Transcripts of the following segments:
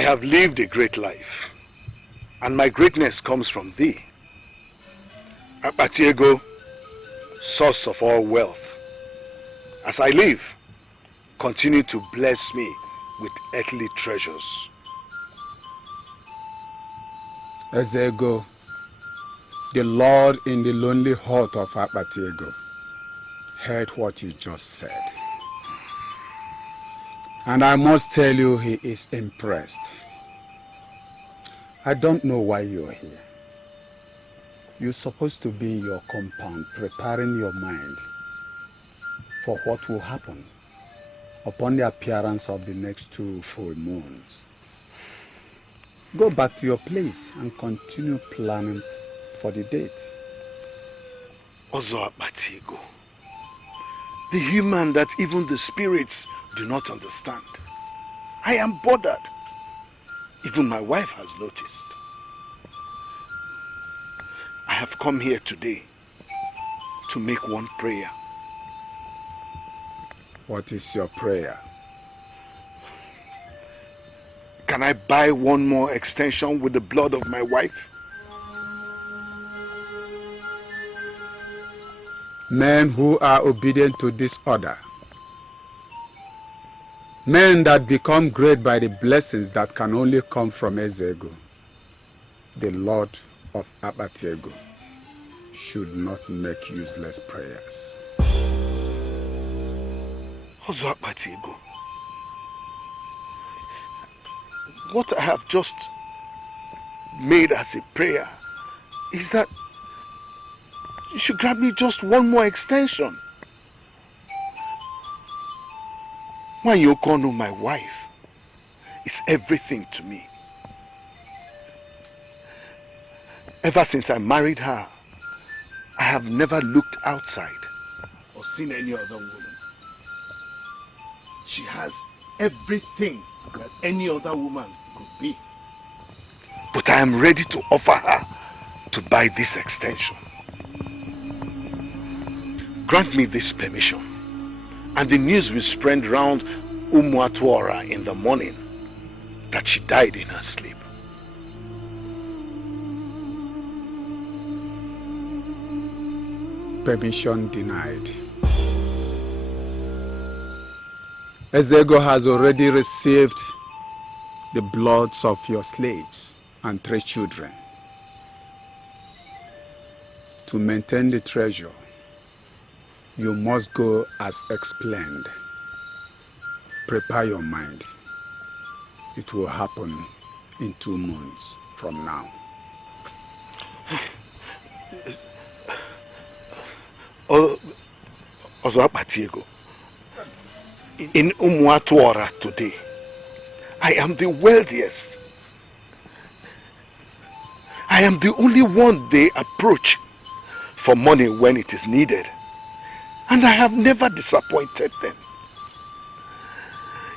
I have lived a great life, and my greatness comes from thee. Akpatiego, source of all wealth. As I live, continue to bless me with earthly treasures. Ezeonu, the Lord in the lonely heart of Akpatiego heard what you just said. And I must tell you, he is impressed. I don't know why you're here. You're supposed to be in your compound, preparing your mind for what will happen upon the appearance of the next 2 full moons. Go back to your place and continue planning for the date. Ozo Akpatiego, the human that even the spirits do not understand. I am bothered. Even my wife has noticed. I have come here today to make one prayer. What is your prayer? Can I buy one more extension with the blood of my wife? Men who are obedient to this order, men that become great by the blessings that can only come from Ezeonu, the Lord of Akpatiego, should not make useless prayers. Ozo Akpatiego, what I have just made as a prayer is that you should grant me just one more extension. Nwanyị, my wife, is everything to me. Ever since I married her, I have never looked outside or seen any other woman. She has everything that any other woman could be. But I am ready to offer her to buy this extension. Grant me this permission, and the news will spread round Umuatuora in the morning that she died in her sleep. Permission denied. Ezeonu has already received the bloods of your slaves and 3 children. To maintain the treasure, you must go as explained. Prepare your mind. It will happen in 2 months from now. Ozo Akpatiego, in Umuatuora today, I am the wealthiest. I am the only one they approach for money when it is needed. And I have never disappointed them.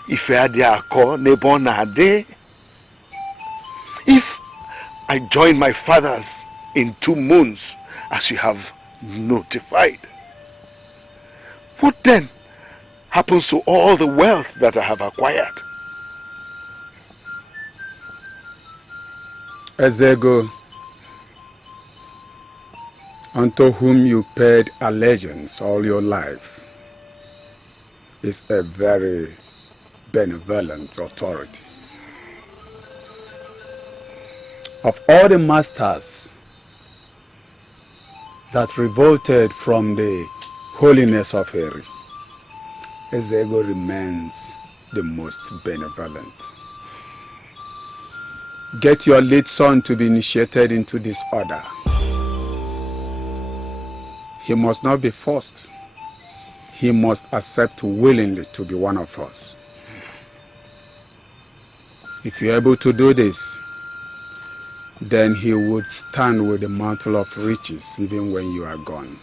If I join my fathers in 2 moons, as you have notified, what then happens to all the wealth that I have acquired? Ezeonu, unto whom you paid allegiance all your life, is a very benevolent authority. Of all the masters that revolted from the holiness of Eri, Ezeonu remains the most benevolent. Get your lead son to be initiated into this order. He must not be forced. He must accept willingly to be one of us. If you're able to do this, then he would stand with the mantle of riches even when you are gone.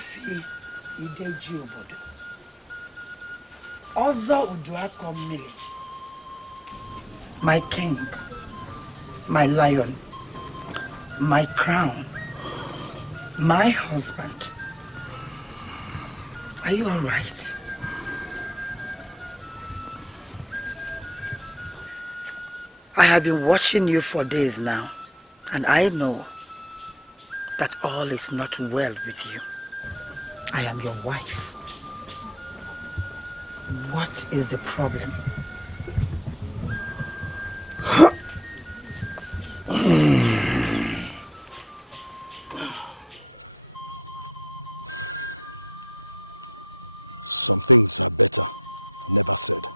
Ogbuefi Ideji obodo. Ozo Uduako Mili. My king, my lion, my crown, my husband. Are you all right? I have been watching you for days now, and I know that all is not well with you. I am your wife. What is the problem? Some things are better never said.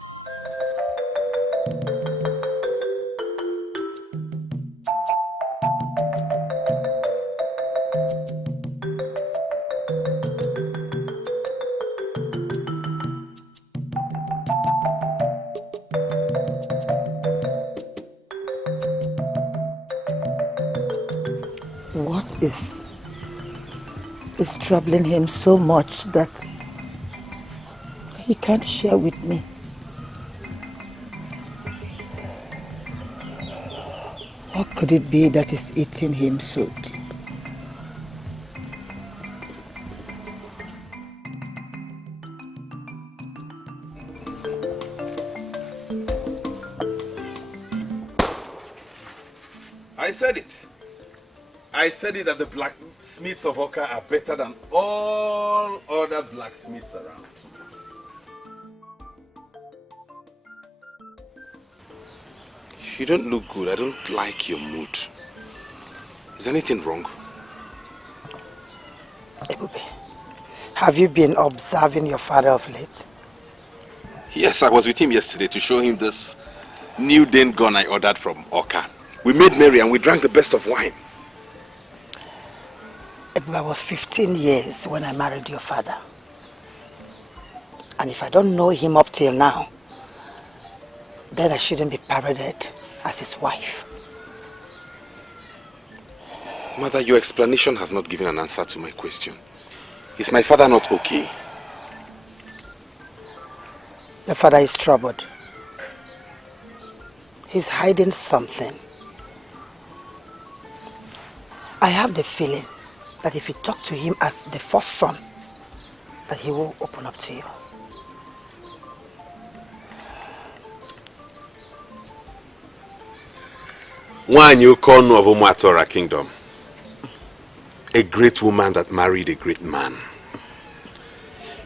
What is troubling him so much that he can't share with me? What could it be that is eating him so deep? I said it. I said it that the blacksmiths of Oka are better than all other blacksmiths around. You don't look good. I don't like your mood. Is anything wrong? Ebube, have you been observing your father of late? Yes, I was with him yesterday to show him this new Dane gun I ordered from Oka. We made merry and we drank the best of wine. Ebube, I was 15 years when I married your father. And if I don't know him up till now, then I shouldn't be paraded as his wife. Mother, your explanation has not given an answer to my question. Is my father not okay? Your father is troubled. He's hiding something. I have the feeling that if you talk to him as the first son, that he will open up to you. One you call of Umatora Kingdom. A great woman that married a great man.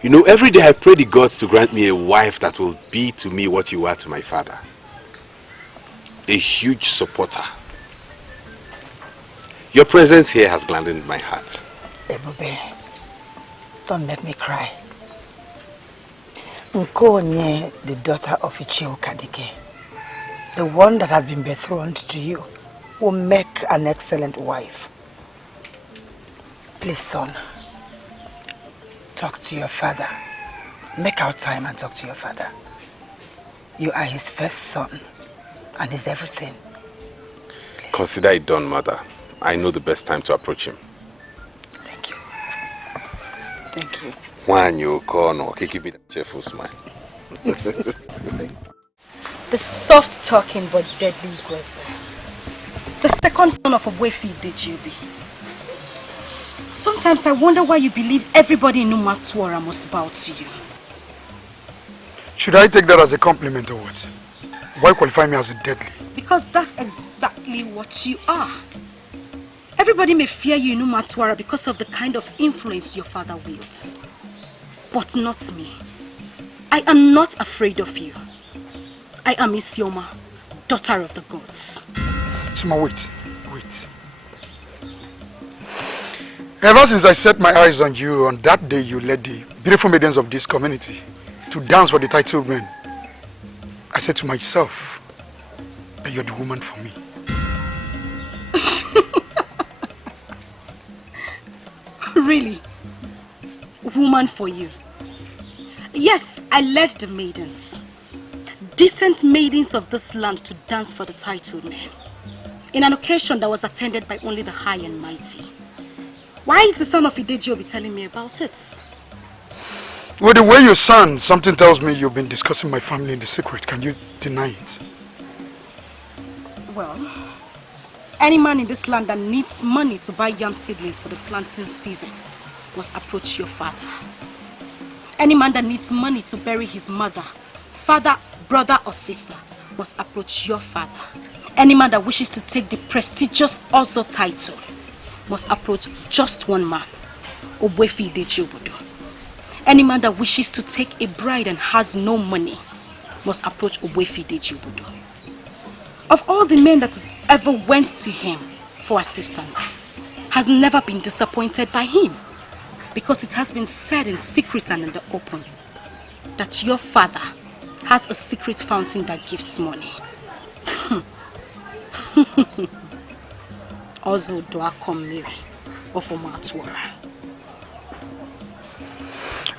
You know, every day I pray the gods to grant me a wife that will be to me what you are to my father. A huge supporter. Your presence here has gladdened my heart. Ebube, don't make me cry. Nkonye, the daughter of Icheo Kadike, the one that has been betrothed to you, will make an excellent wife. Please, son, talk to your father. Make out time and talk to your father. You are his first son, and he's everything. Please. Consider it done, Mother. I know the best time to approach him. Thank you. Thank you. When you call, no, keep it a cheerful smile. The soft-talking but deadly aggressor. The second son of Ogbuefi Ideji. Sometimes I wonder why you believe everybody in Umatwara must bow to you. Should I take that as a compliment or what? Why qualify me as a deadly? Because that's exactly what you are. Everybody may fear you in Umatwara because of the kind of influence your father wields. But not me. I am not afraid of you. I am Ezeonu, daughter of the gods. Suma, wait. Ever since I set my eyes on you, on that day you led the beautiful maidens of this community to dance for the title men, I said to myself that you're the woman for me. Really? Woman for you? Yes, I led the maidens. Decent maidens of this land to dance for the title men. In an occasion that was attended by only the high and mighty. Why is the son of Ideji telling me about it? Well, the way you sound, something tells me you've been discussing my family in the secret. Can you deny it? Well, any man in this land that needs money to buy yam seedlings for the planting season must approach your father. Any man that needs money to bury his mother, father, brother or sister must approach your father. Any man that wishes to take the prestigious Ozo title must approach just one man, Ogbuefi Ideji Obodo. Any man that wishes to take a bride and has no money must approach Ogbuefi Ideji Obodo. Of all the men that has ever went to him for assistance, has never been disappointed by him, because it has been said in secret and in the open that your father has a secret fountain that gives money. Ozo Duakomiri of Omatwara.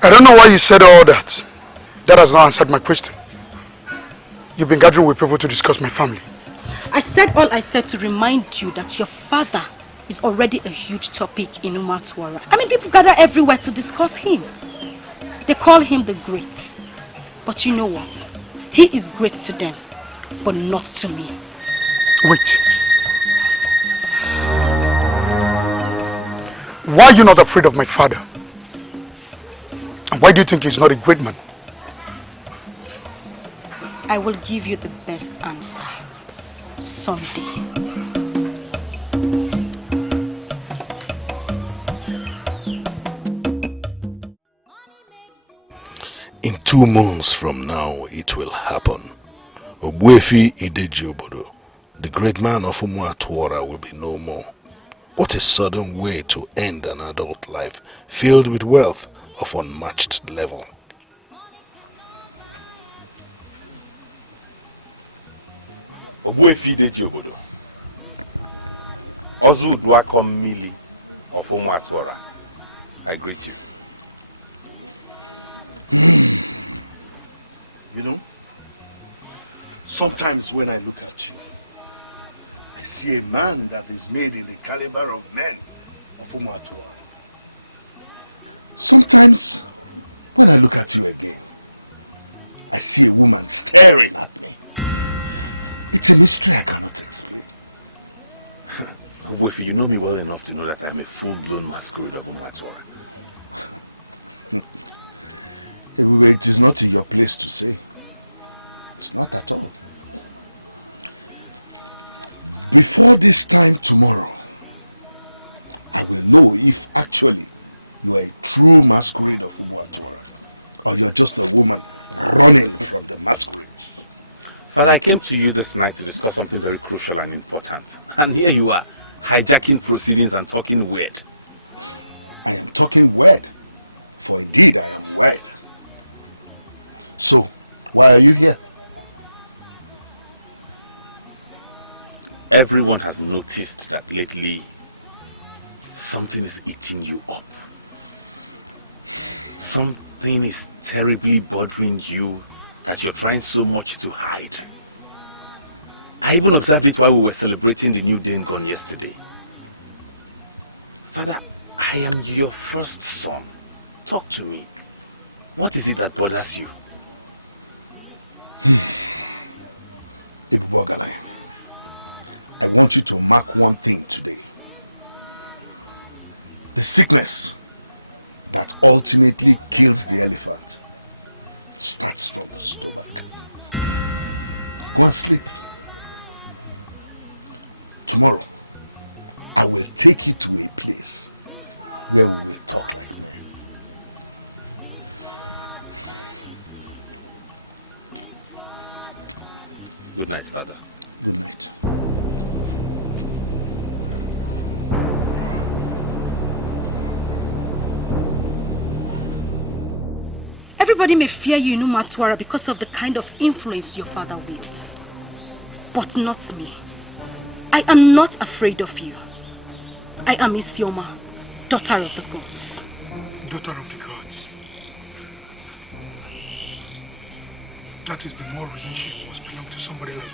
I don't know why you said all that. That has not answered my question. You've been gathering with people to discuss my family. I said all I said to remind you that your father is already a huge topic in Umatwara. I mean, people gather everywhere to discuss him. They call him the Great. But you know what? He is great to them, but not to me. Wait. Why are you not afraid of my father? And why do you think he's not a great man? I will give you the best answer someday. In 2 months from now, it will happen. Ogbuefi Ideji Obodo, the great man of Umuatuora, will be no more. What a sudden way to end an adult life filled with wealth of unmatched level. Ogbuefi Ideji Obodo, Ozu Duakomili of Umuatuora, I greet you. You know, sometimes when I look at you, I see a man that is made in the caliber of men of Umuatuora. Sometimes when I look at you again, I see a woman staring at me. It's a mystery I cannot explain. Ogbuefi, you know me well enough to know that I'm a full-blown masquerade of Umuatuora. It is not in your place to say. It's not at all. Before this time tomorrow, I will know if actually you are a true masquerade of Umuatuora, or you're just a woman running from the masquerades. Father, I came to you this night to discuss something very crucial and important. And here you are, hijacking proceedings and talking weird. I am talking weird, for indeed I am weird. So, why are you here? Everyone has noticed that lately something is eating you up. Something is terribly bothering you that you're trying so much to hide. I even observed it while we were celebrating the new Dengon yesterday. Father, I am your first son. Talk to me. What is it that bothers you? Ibubogalai, I want you to mark one thing today. The sickness that ultimately kills the elephant starts from the stomach. Go and sleep. Tomorrow, I will take you to a place where we will talk like men. Good night, Father. Good night. Everybody may fear you in Umatwara because of the kind of influence your father wields. But not me. I am not afraid of you. I am Ezeonu, daughter of the gods. Daughter of the gods. That is the more reason she must belong to somebody like me.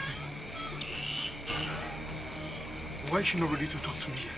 Why is she not ready to talk to me yet?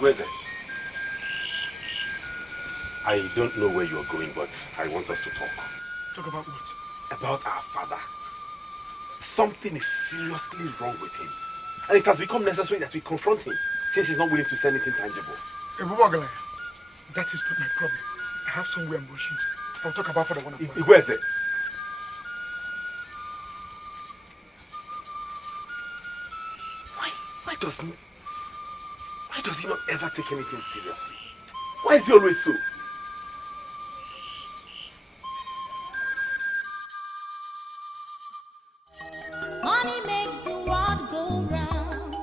Ngozi, I don't know where you're going, but I want us to talk. Talk about what? About our father. Something is seriously wrong with him. And it has become necessary that we confront him, since he's not willing to say anything tangible. That is not my problem. I have somewhere I'm rushing to. I'll talk about for the one. Where's it? Why does he not ever take anything seriously? Why is he always so? Money makes the world go round.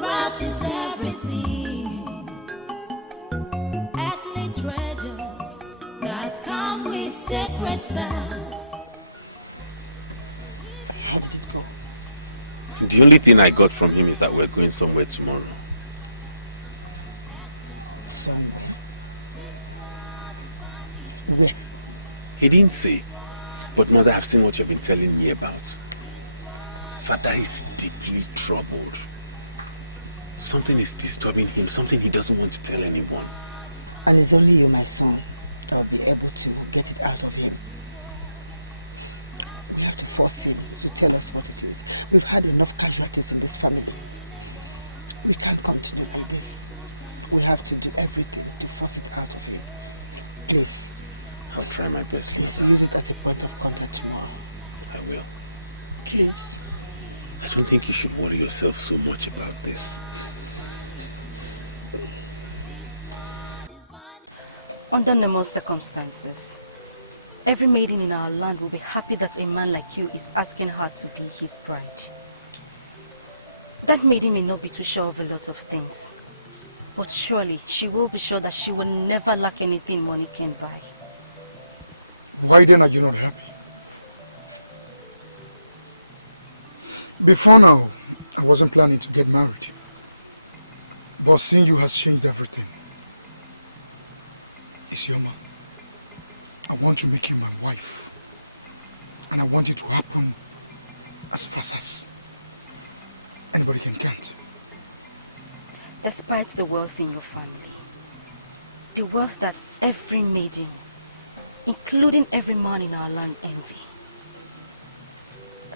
Wealth is everything. Earthly treasures that come with sacred stuff. How did it go? The only thing I got from him is that we're going somewhere tomorrow. Somewhere? Where? He didn't say. But mother, I've seen what you've been telling me about. Father is deeply troubled. Something is disturbing him, something he doesn't want to tell anyone. And it's only you, my son, that will be able to get it out of him. We have to force him to tell us what it is. We've had enough casualties in this family. We can't continue like this. We have to do everything to force it out of him. Please. I'll try my best. Please mother. use it as a point of contact tomorrow. I will. Please. I don't think you should worry yourself so much about this. Under normal circumstances, every maiden in our land will be happy that a man like you is asking her to be his bride. That maiden may not be too sure of a lot of things, but surely she will be sure that she will never lack anything money can buy. Why then are you not happy? Before now, I wasn't planning to get married. But seeing you has changed everything. Ezeonu, I want to make you my wife. And I want it to happen as fast as anybody can count. Despite the wealth in your family, the wealth that every maiden, including every man in our land, envy,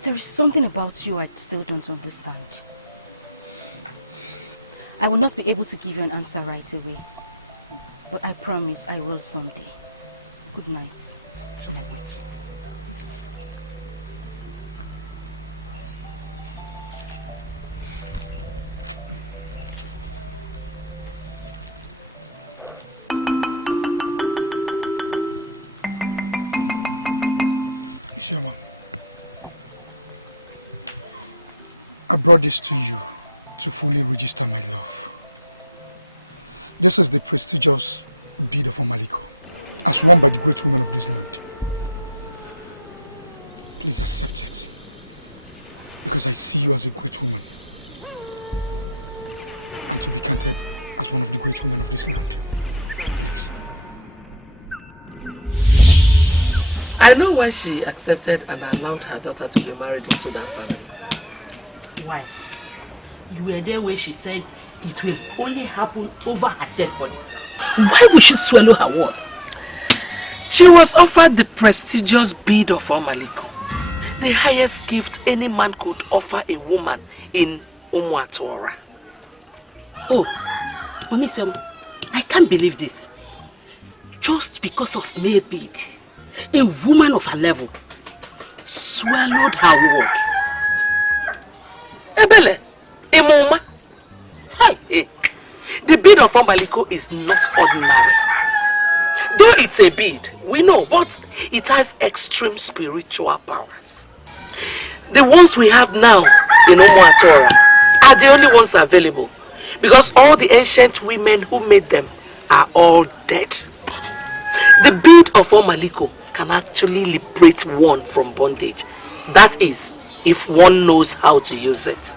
there is something about you I still don't understand. I will not be able to give you an answer right away, but I promise I will someday. Good night. Ezeonu, I brought this to you to fully register my love. This is the prestigious bead of Omaliko, as worn by the great women of this land. Please accept it, because I see you as a great woman, and to be counted as one of the great women of this land. Please. I know why she accepted and allowed her daughter to be married into that family. Why? You were there where she said it will only happen over her dead body. Why would she swallow her word? She was offered the prestigious bead of Omaliko, the highest gift any man could offer a woman in Umuatora. Oh, Omisom, I can't believe this. Just because of mere bead, a woman of her level swallowed her word. Ebele, Emoma. Hi, the bead of Omaliko is not ordinary. Though it's a bead, we know, but it has extreme spiritual powers. The ones we have now in Umuatora are the only ones available, because all the ancient women who made them are all dead. The bead of Omaliko can actually liberate one from bondage. That is, if one knows how to use it.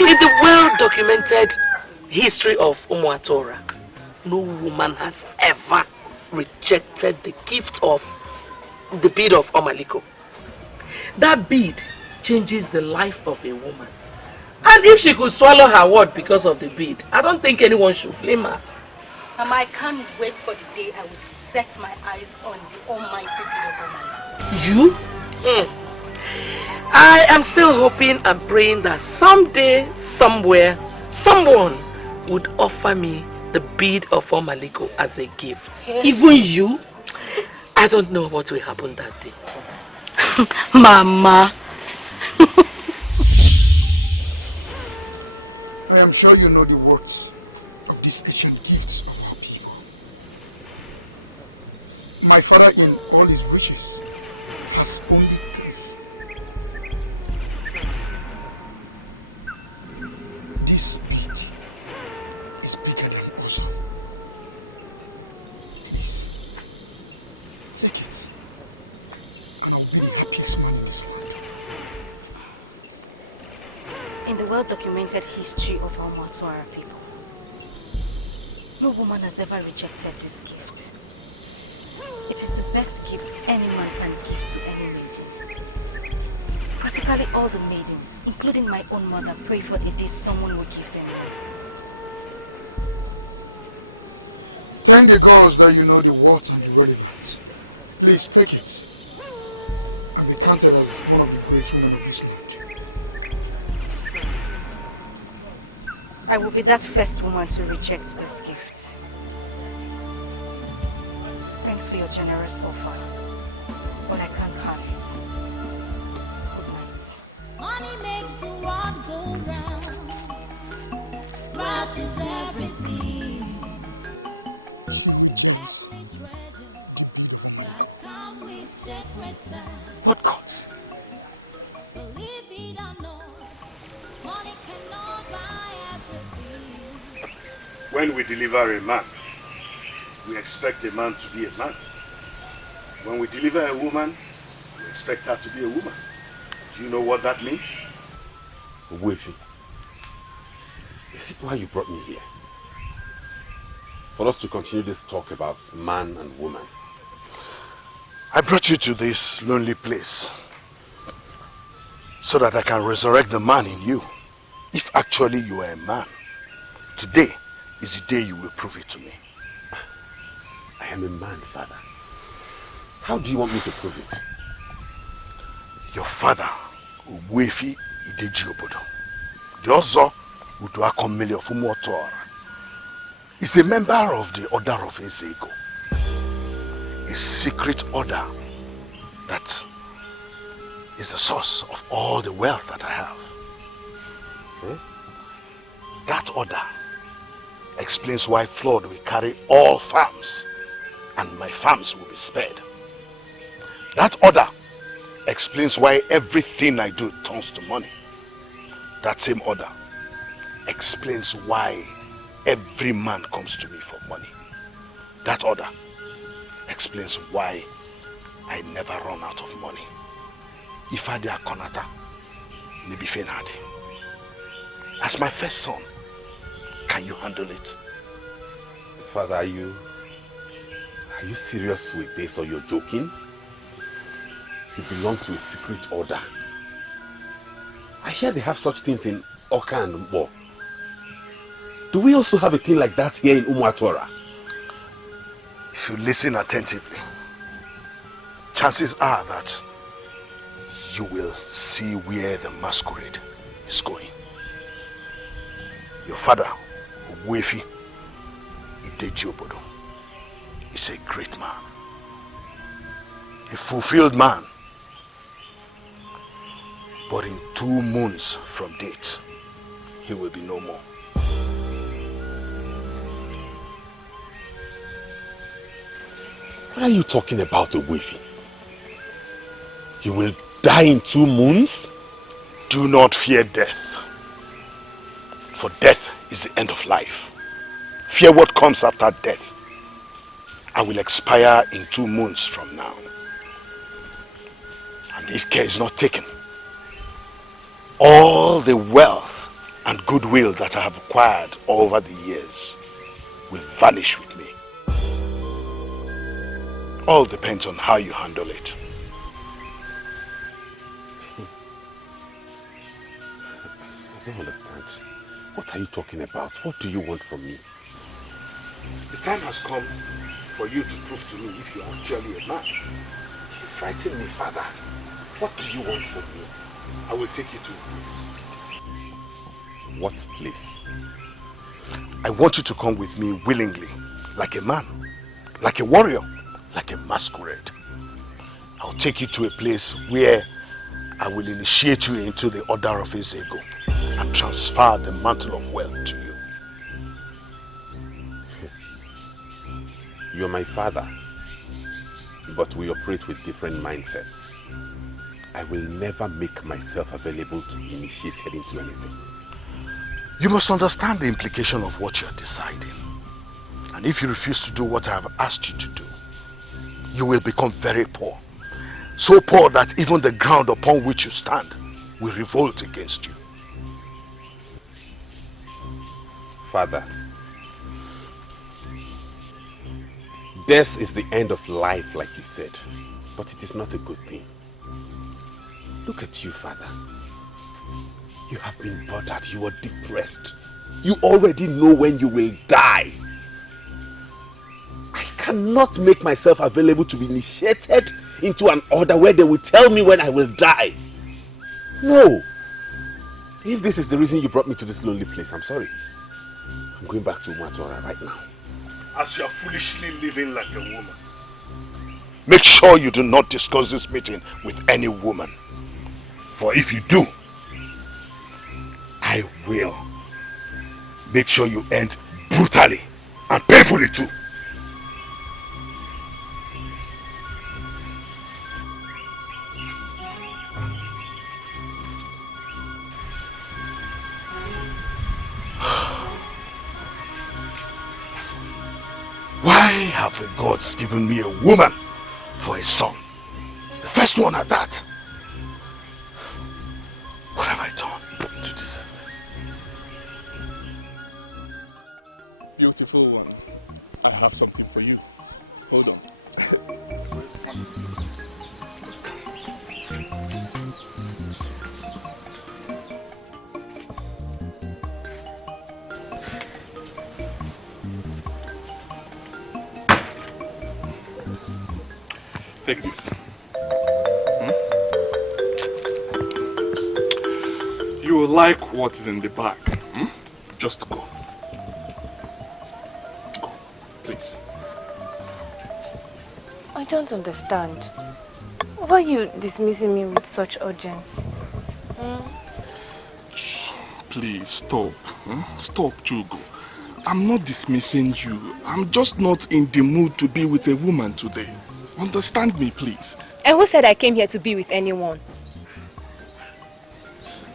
In the well-documented history of Umuatora, no woman has ever rejected the gift of the bead of Omaliko. That bead changes the life of a woman And if she could swallow her word because of the bead, I don't think anyone should blame her. Mama, I can't wait for the day I will set my eyes on the almighty bead of Omaliko. You? Yes. I am still hoping and praying that someday, somewhere, someone would offer me the bead of Omaliko as a gift. Yes. Even you? I don't know what will happen that day. Mama. I am sure you know the words of these ancient gifts of our people. My father in all his riches has only 3. This bead is bigger than Ozo. Please, take it, and I will be the happiest man in this land. In the well-documented history of our Matuara people, no woman has ever rejected this gift. It is the best gift any man can give to any maiden. Practically all the maidens, including my own mother, pray for a day someone will give them one. Thank the gods that you know the worth and the relevance. Please take it and be counted as one of the great women of this land. I will be that first woman to reject this gift. Thanks for your generous offer, but I can't have it. Good night. Money makes the world go round. That is everything. She rejects the bead of Omaliko. What gods? When we deliver a man, we expect a man to be a man. When we deliver a woman, we expect her to be a woman. Do you know what that means? Owefi, is it why you brought me here? For us to continue this talk about man and woman? I brought you to this lonely place so that I can resurrect the man in you. If actually you are a man, today is the day you will prove it to me. I am a man, father. How do you want me to prove it? Your father, Owefi Ideji Obodo, the Ozo Uduakomili of Umuotora, is a member of the Order of Ezeonu, a secret order that is the source of all the wealth that I have. That order explains why flood will carry all farms and my farms will be spared. That order explains why everything I do turns to money. That same order explains why every man comes to me for money. That order explains why I never run out of money. If I dare konata, maybe fenadi. As my first son, can you handle it? Father, are you serious with this or you're joking? You belong to a secret order. I hear they have such things in Oka and Mbo. Do we also have a thing like that here in Umuatora? If you listen attentively, chances are that you will see where the masquerade is going. Your father, Owefi Ideji Obodo, is a great man, a fulfilled man. But in 2 moons from date, he will be no more. What are you talking about, Owefi? You will die in 2 moons? Do not fear death, for death is the end of life. Fear what comes after death. I will expire in 2 moons from now. And if care is not taken, all the wealth and goodwill that I have acquired over the years will vanish with me. All depends on how you handle it. don't understand. What are you talking about? What do you want from me? The time has come for you to prove to me if you are actually a man. You frighten me, father. What do you want from me? I will take you to a place. What place? I want you to come with me willingly, like a man, like a warrior, like a masquerade. I'll take you to a place where I will initiate you into the order of Ezeonu and transfer the mantle of wealth to you. You're my father, but we operate with different mindsets. I will never make myself available to be initiated into anything. You must understand the implication of what you're deciding. And if you refuse to do what I have asked you to do, you will become very poor. So poor that even the ground upon which you stand will revolt against you. Father, death is the end of life, like you said, but it is not a good thing. Look at you, Father. You have been bothered, you are depressed. You already know when you will die. I cannot make myself available to be initiated into an order where they will tell me when I will die. No. If this is the reason you brought me to this lonely place, I'm sorry. I'm going back to Umatora right now. As you're foolishly living like a woman, make sure you do not discuss this meeting with any woman. For if you do, I will make sure you end brutally and painfully too. Why have the gods given me a woman for a son? The first one at that. What have I done to deserve this? Beautiful one, I have something for you. Hold on. Take this. You will like what is in the bag. Just go. Go, please. I don't understand. Why are you dismissing me with such urgency? Please, stop. Stop, Jugo. I'm not dismissing you. I'm just not in the mood to be with a woman today. Understand me, please. And who said I came here to be with anyone?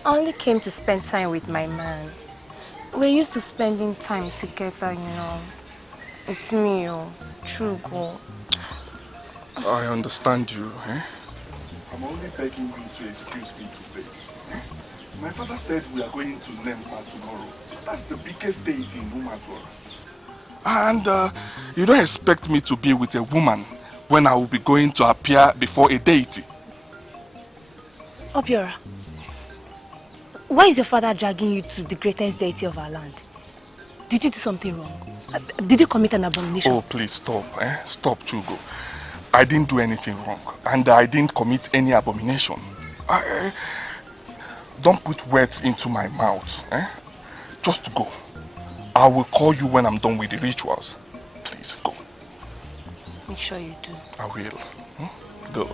I only came to spend time with my man. We're used to spending time together, you know. It's me, true girl. I understand you, eh? I'm only begging you to excuse me today. My father said we are going to Nempa tomorrow. That's the biggest date in Umatora. And you don't expect me to be with a woman when I will be going to appear before a deity. Obiora, why is your father dragging you to the greatest deity of our land? Did you do something wrong? Did you commit an abomination? Oh, please stop, eh? Stop, Chugo. I didn't do anything wrong, and I didn't commit any abomination. Don't put words into my mouth, eh? Just go. I will call you when I'm done with the rituals. Please, go. Make sure you do. I will. Go.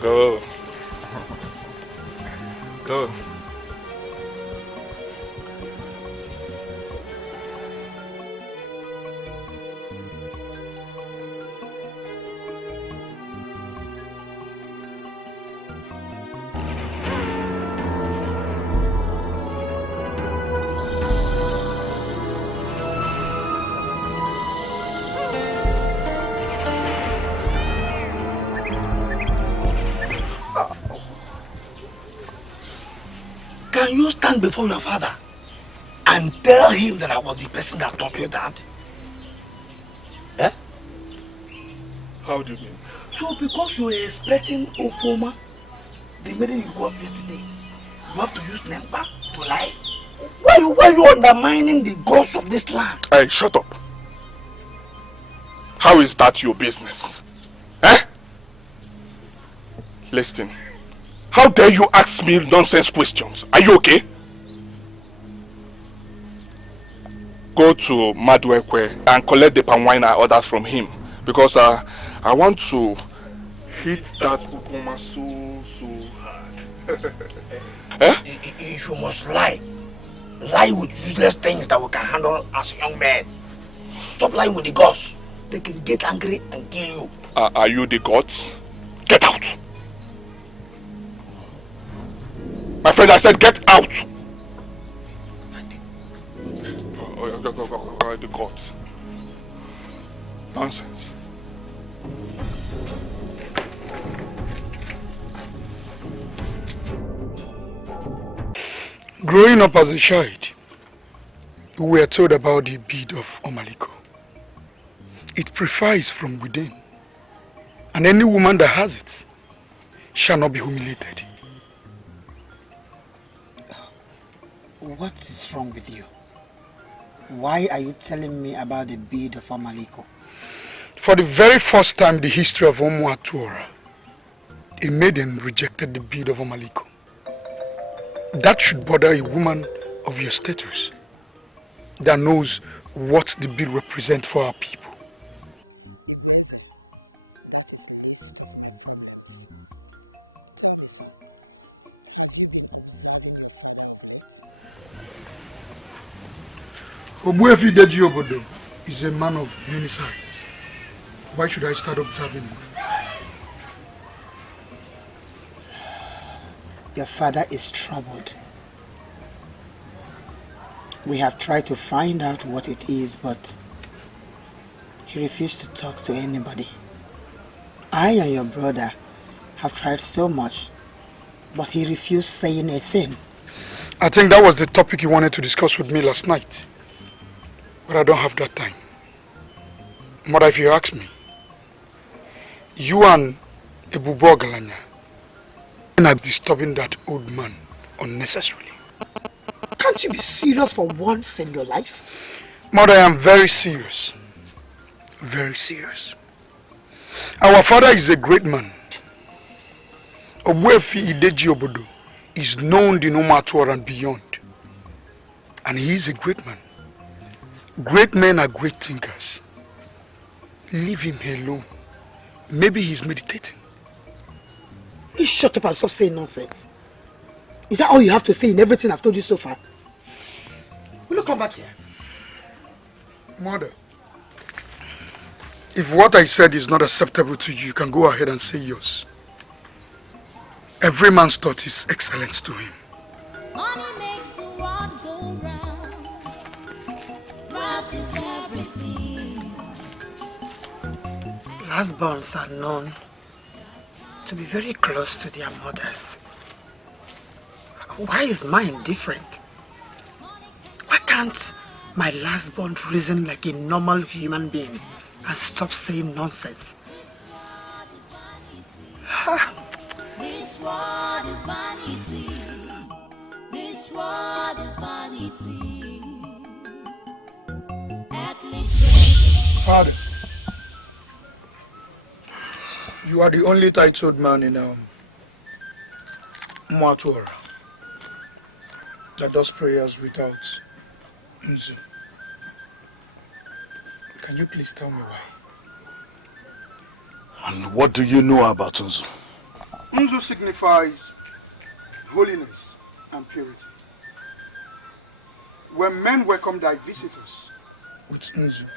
Go. Go. Can you stand before your father and tell him that I was the person that taught you that? Eh? How do you mean? So because you were expecting Okoma The maiden you got yesterday, you have to use Nempa to lie? Why are you undermining the gods of this land? Hey, shut up. How is that your business? Eh? Listen, how dare you ask me nonsense questions? Are you okay? Go to Maduekwe and collect the palm wine I ordered from him, because I want to hit that Ukuma so hard. Eh? You must lie. Lie with useless things that we can handle as young men. Stop lying with the gods. They can get angry and kill you. Are you the gods? Get out! My friend, I said get out! The gods. Nonsense. Growing up as a child, we were told about the bead of Omaliko. It purifies from within, and any woman that has it shall not be humiliated. What is wrong with you? Why are you telling me about the bead of Omaliko? For the very first time in the history of Omuatuora, a maiden rejected the bead of Omaliko. That should bother a woman of your status that knows what the bead represents for our people. Igweze, that is least of my problems. Tell me, son, have you been observing your father of late? Obuefi Deji Obodo is a man of many sides. Why should I start observing him? Your father is troubled. We have tried to find out what it is, but he refused to talk to anybody. I and your brother have tried so much, but he refused saying a thing. I think that was the topic you wanted to discuss with me last night. But I don't have that time. Mother, if you ask me, you and Ebubo Galanya are disturbing that old man unnecessarily. Can't you be serious for once in your life? Mother, I am very serious. Very serious. Our father is a great man. Obuefi Ideji Obodo is known in Omaatuora and beyond. And he is a great man. Great men are great thinkers. Leave him alone. Maybe he's meditating. You shut up and stop saying nonsense. Is that all you have to say in everything I've told you so far? Will you come back here? Mother, if what I said is not acceptable to you, you can go ahead and say yours. Every man's thought is excellence to him. Money makes the world go round. That is everything. Lastborns are known to be very close to their mothers. Why is mine different? Why can't my lastborn reason like a normal human being and stop saying nonsense? This world is vanity. This world is vanity. Father, you are the only titled man in Omuatuora that does prayers without Nzu. Can you please tell me why? And what do you know about Nzu? Nzu signifies holiness and purity. When men welcome their visitors with Nzu,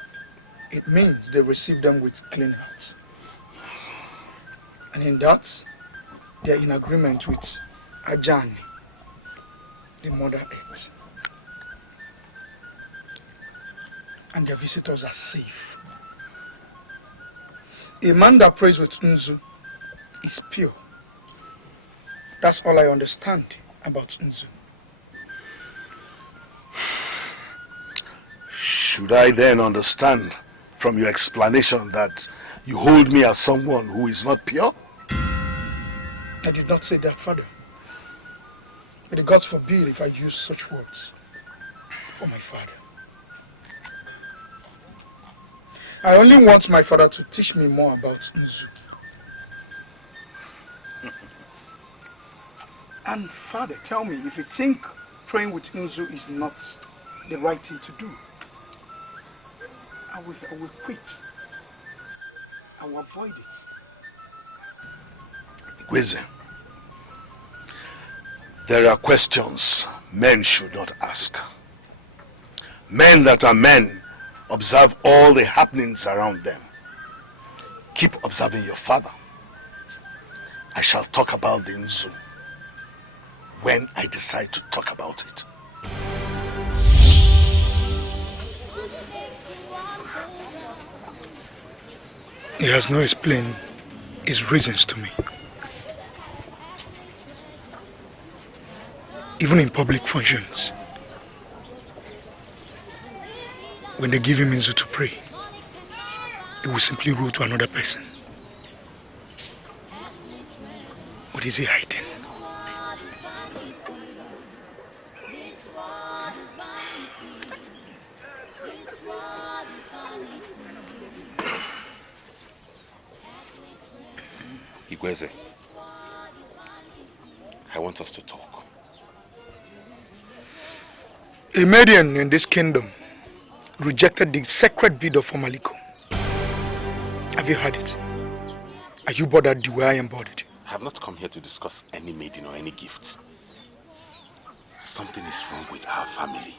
it means they receive them with clean hearts. And in that, they are in agreement with Ajani, the Mother Earth. And their visitors are safe. A man that prays with Nzu is pure. That's all I understand about Nzu. Should I then understand from your explanation that you hold me as someone who is not pure? I did not say that, Father. May the gods forbid if I use such words for my father. I only want my father to teach me more about Nzu. And Father, tell me, if you think praying with Nzu is not the right thing to do, I will quit. I will avoid it. Ngozi, there are questions men should not ask. Men that are men observe all the happenings around them. Keep observing your father. I shall talk about the Nzu when I decide to talk about it. He has not explained his reasons to me. Even in public functions, when they give him Nzu to pray, he will simply rule to another person. What is he hiding? Ngozi, I want us to talk. A maiden in this kingdom rejected the sacred bead of Omaliko. Have you heard it? Are you bothered the way I am bothered? I have not come here to discuss any maiden or any gift. Something is wrong with our family.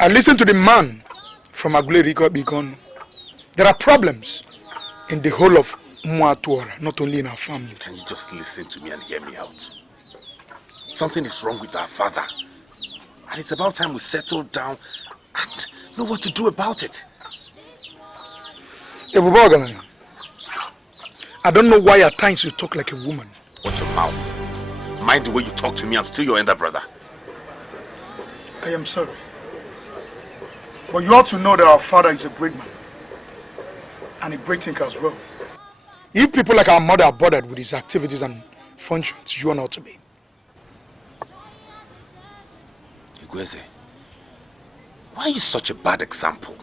I listened to the man from Agulerico Bigon. There are problems in the whole of Mwatuara, not only in our family. Can you just listen to me and hear me out? Something is wrong with our father. And it's about time we settle down and know what to do about it. I don't know why at times you talk like a woman. Watch your mouth. Mind the way you talk to me. I'm still your elder brother. I am sorry. But you ought to know that our father is a great man. And a great thinker as well. If people like our mother are bothered with his activities and functions, you are not to be. Ngozi, why are you such a bad example?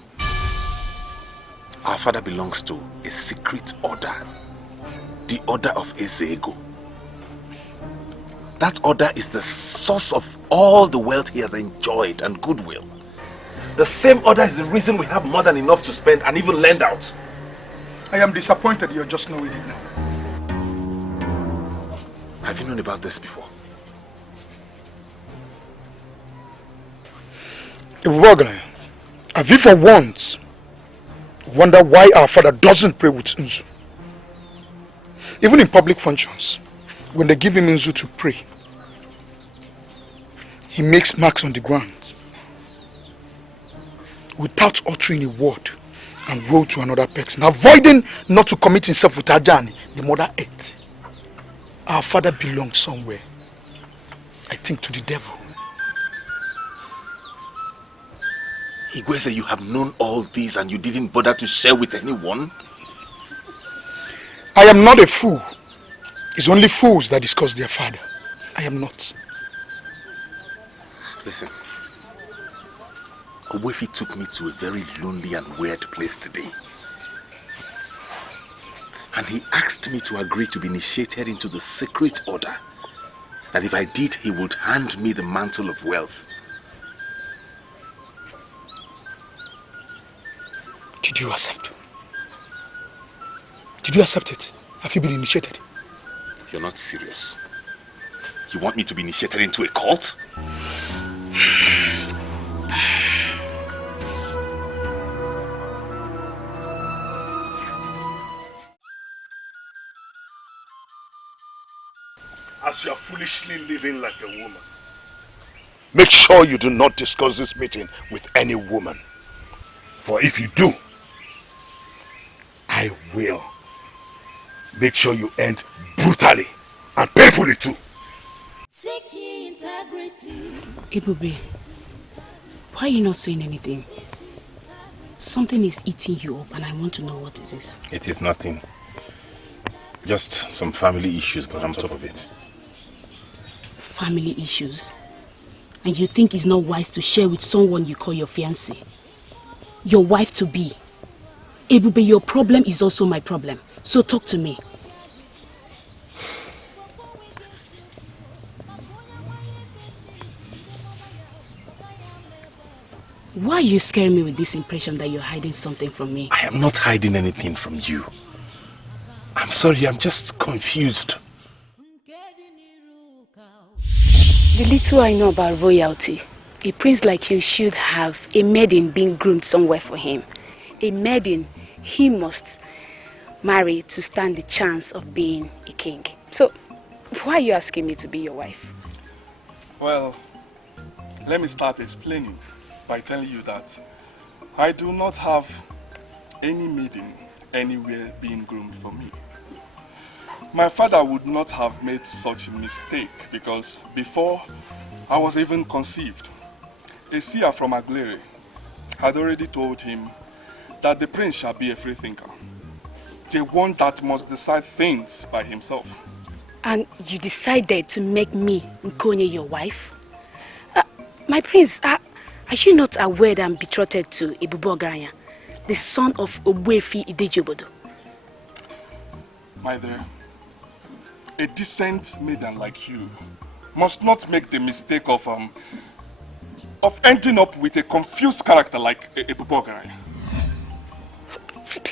Our father belongs to a secret order. The order of Ezeonu. That order is the source of all the wealth he has enjoyed and goodwill. The same order is the reason we have more than enough to spend and even lend out. I am disappointed you're just knowing it now. Have you known about this before? Have you for once wonder why our father doesn't pray with Nzu? Even in public functions, when they give him Nzu to pray, he makes marks on the ground without uttering a word and roll to another person, avoiding not to commit himself with Ajani, the mother ate. Our father belongs somewhere, I think, to the devil. Ngozi, you have known all this and you didn't bother to share with anyone? I am not a fool. It's only fools that discuss their father. I am not. Listen. Owefi took me to a very lonely and weird place today. And he asked me to agree to be initiated into the secret order. That if I did, he would hand me the mantle of wealth. Did you accept? Did you accept it? Have you been initiated? You're not serious. You want me to be initiated into a cult? As you are foolishly living like a woman, make sure you do not discuss this meeting with any woman. For if you do, I will make sure you end brutally and painfully too. Ebube, why are you not saying anything? Something is eating you up and I want to know what it is. It is nothing. Just some family issues, but I'm on top of it. Family issues? And you think it's not wise to share with someone you call your fiancé? Your wife-to-be? Ebube, your problem is also my problem. So talk to me. Why are you scaring me with this impression that you're hiding something from me? I am not hiding anything from you. I'm sorry, I'm just confused. The little I know about royalty, a prince like you should have a maiden being groomed somewhere for him. A maiden he must marry to stand the chance of being a king. So, why are you asking me to be your wife? Well, let me start explaining by telling you that I do not have any maiden anywhere being groomed for me. My father would not have made such a mistake because before I was even conceived, a seer from Aglere had already told him that the prince shall be a freethinker, the one that must decide things by himself. And you decided to make me, Nkonye, your wife? My prince, are you not aware that I'm betrothed to Ebube, the son of Ogbuefi Ideji Obodo? My dear, a decent maiden like you must not make the mistake of ending up with a confused character like Ebube.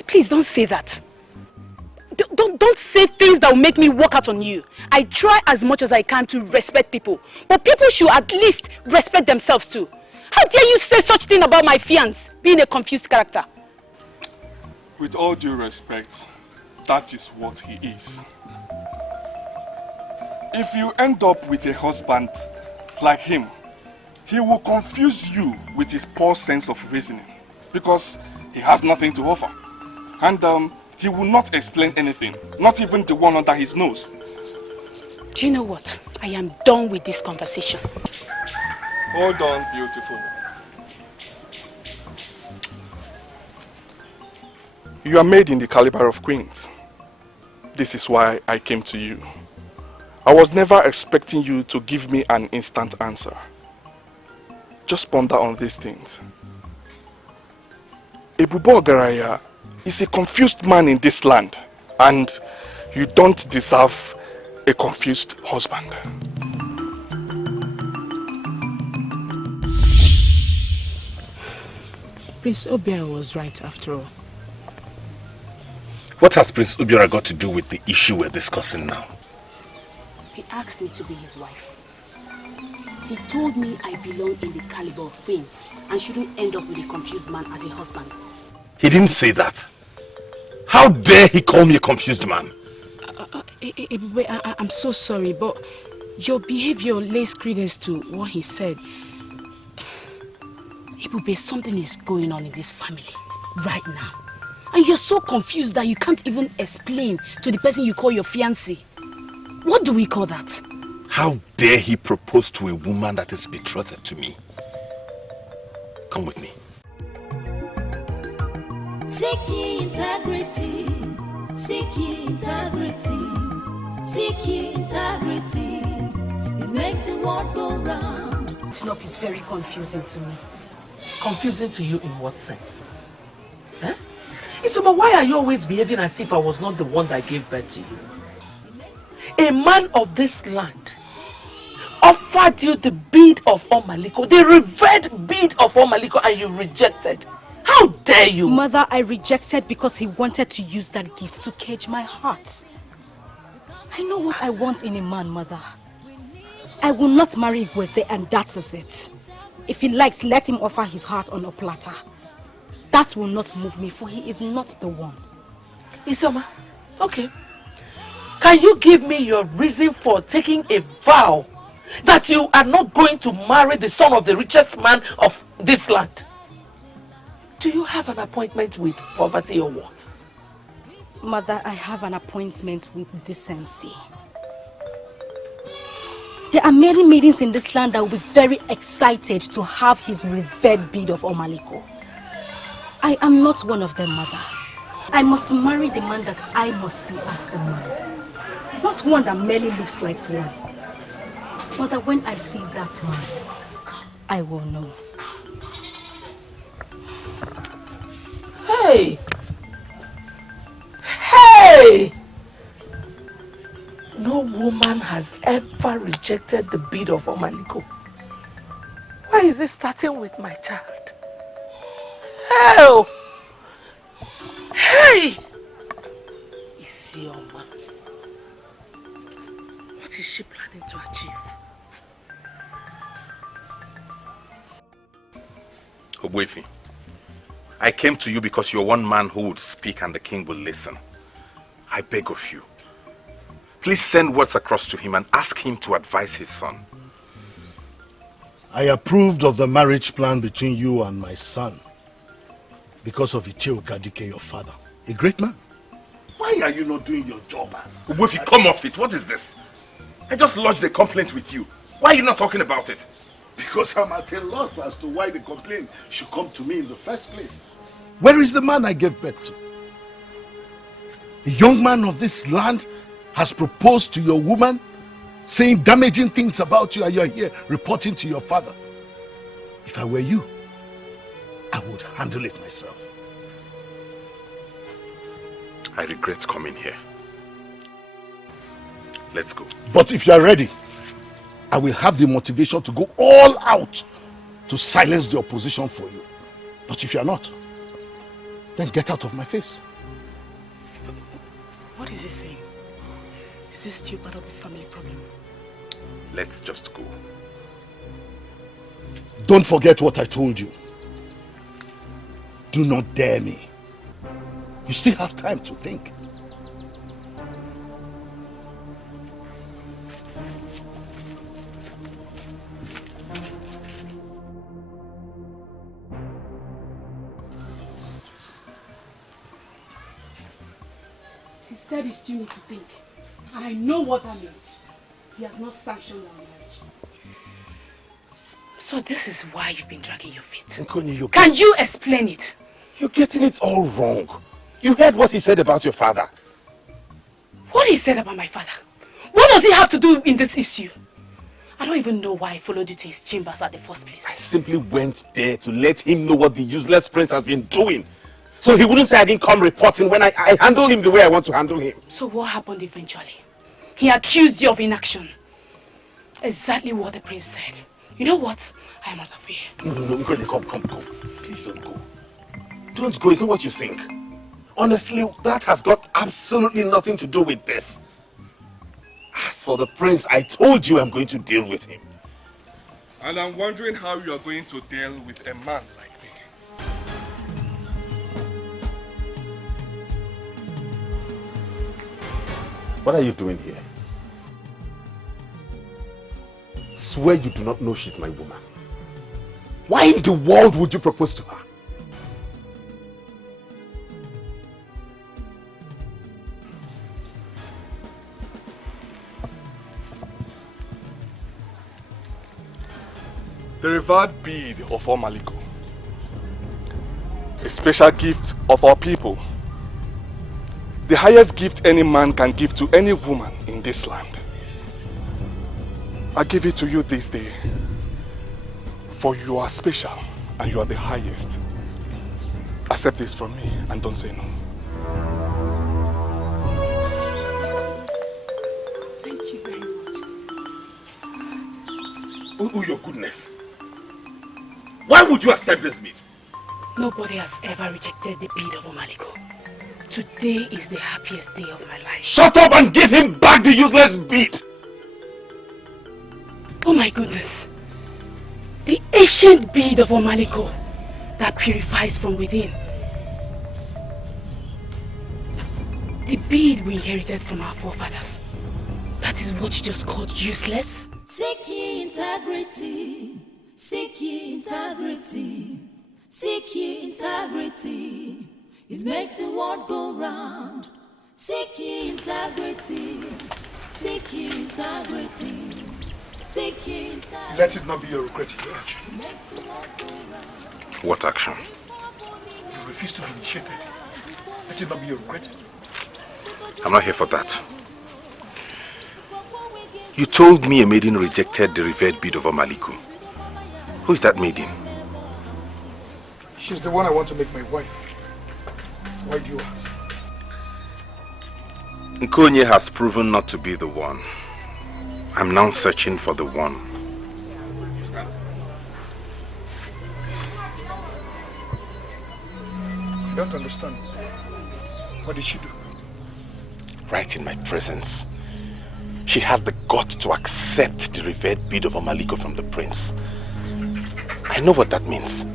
Please don't say that. Don't say things that will make me walk out on you. I try as much as I can to respect people, but people should at least respect themselves too. How dare you say such thing about my fiancé being a confused character? With all due respect, that is what he is. If you end up with a husband like him, he will confuse you with his poor sense of reasoning because he has nothing to offer. And he will not explain anything, not even the one under his nose. Do you know what? I am done with this conversation. Hold on, beautiful. You are made in the caliber of queens. This is why I came to you. I was never expecting you to give me an instant answer. Just ponder on these things. Ebube Ogaraya is a confused man in this land, and you don't deserve a confused husband. Prince Obiora was right after all. What has Prince Obiora got to do with the issue we're discussing now? He asked me to be his wife. He told me I belong in the caliber of queens and shouldn't end up with a confused man as a husband. He didn't say that. How dare he call me a confused man? I'm so sorry, but your behavior lays credence to what he said. Ebube, something is going on in this family right now. And you're so confused that you can't even explain to the person you call your fiancé. What do we call that? How dare he propose to a woman that is betrothed to me? Come with me. Seek ye integrity, seek ye integrity, seek ye integrity. It makes the world go round. Tinop is very confusing to me. Confusing to you in what sense? Huh? Ezeonu, why are you always behaving as if I was not the one that gave birth to you? A man of this land offered you the bead of Omaliko, the revered bead of Omaliko, and you rejected. How dare you? Mother, I rejected because he wanted to use that gift to cage my heart. I know what I want in a man, Mother. I will not marry Ngozi, and that is it. If he likes, let him offer his heart on a platter. That will not move me, for he is not the one. Ezeonu, okay. Can you give me your reason for taking a vow that you are not going to marry the son of the richest man of this land? Do you have an appointment with poverty or what? Mother, I have an appointment with decency. There are many maidens in this land that will be very excited to have his revered bead of Omaliko. I am not one of them, Mother. I must marry the man that I must see as the man. Not one that merely looks like one. But that when I see that man, I will know. Hey! Hey! No woman has ever rejected the bead of Omaliko. Why is it starting with my child? Hell! Hey! Ezeonu, what is she planning to achieve? Ogbuefi, I came to you because you're one man who would speak and the king will listen. I beg of you, please send words across to him and ask him to advise his son. I approved of the marriage plan between you and my son because of Icheokadike, your father, a great man. Why are you not doing your job as? Ogbuefi, come off it. What is this? I just lodged a complaint with you. Why are you not talking about it? Because I'm at a loss as to why the complaint should come to me in the first place. Where is the man I gave birth to? A young man of this land has proposed to your woman, saying damaging things about you, and you're here reporting to your father. If I were you, I would handle it myself. I regret coming here. Let's go. But if you are ready, I will have the motivation to go all out to silence the opposition for you. But if you are not, then get out of my face. What is he saying? Is this still part of the family problem? Let's just go. Don't forget what I told you. Do not dare me. You still have time to think. He said he still needs to think. And I know what that means. He has not sanctioned our marriage. So this is why you've been dragging your feet. Nkonyi, Can you explain it? You're getting it all wrong. You heard what he said about your father. What he said about my father? What does he have to do in this issue? I don't even know why I followed you to his chambers at the first place. I simply went there to let him know what the useless prince has been doing. So he wouldn't say I didn't come reporting when I handle him the way I want to handle him. So what happened eventually? He accused you of inaction. Exactly what the prince said. You know what? I am out of here. No, come. Please don't go. Don't go, it's not what you think. Honestly, that has got absolutely nothing to do with this. As for the prince, I told you I'm going to deal with him. And I'm wondering how you are going to deal with a man like me. What are you doing here? Swear you do not know she's my woman. Why in the world would you propose to her? The revered bead of Omaliko, a special gift of our people, the highest gift any man can give to any woman in this land. I give it to you this day, for you are special and you are the highest. Accept this from me and don't say no. Thank you very much. Oh, your goodness. Why would you accept this bead? Nobody has ever rejected the bead of Omaliko. Today is the happiest day of my life. Shut up and give him back the useless bead! Oh my goodness. The ancient bead of Omaliko that purifies from within. The bead we inherited from our forefathers. That is what you just called useless? Seek ye integrity. Seek ye integrity. Seek ye integrity. It makes the world go round. Seek ye integrity. Seek ye integrity. Seek ye integrity. Let it not be your regret you urge. It makes the world go round. What action? You refuse to be initiated. Let it not be a regret. I'm not here for that. You told me a maiden rejected the revered bead of Omaliko. Who is that maiden? She's the one I want to make my wife. Why do you ask? Nkonye has proven not to be the one. I'm now searching for the one. I don't understand. What did she do? Right in my presence, she had the guts to accept the revered bead of Omaliko from the prince. I know what that means.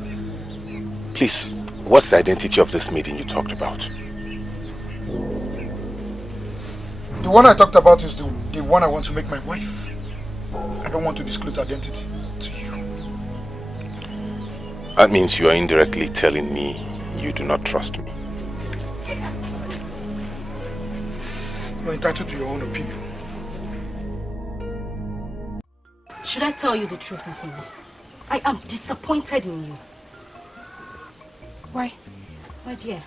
Please, what's the identity of this maiden you talked about? The one I talked about is the one I want to make my wife. I don't want to disclose identity to you. That means you are indirectly telling me you do not trust me. You're entitled to your own opinion. Should I tell you the truth, Okoli? I am disappointed in you. Why? My dear,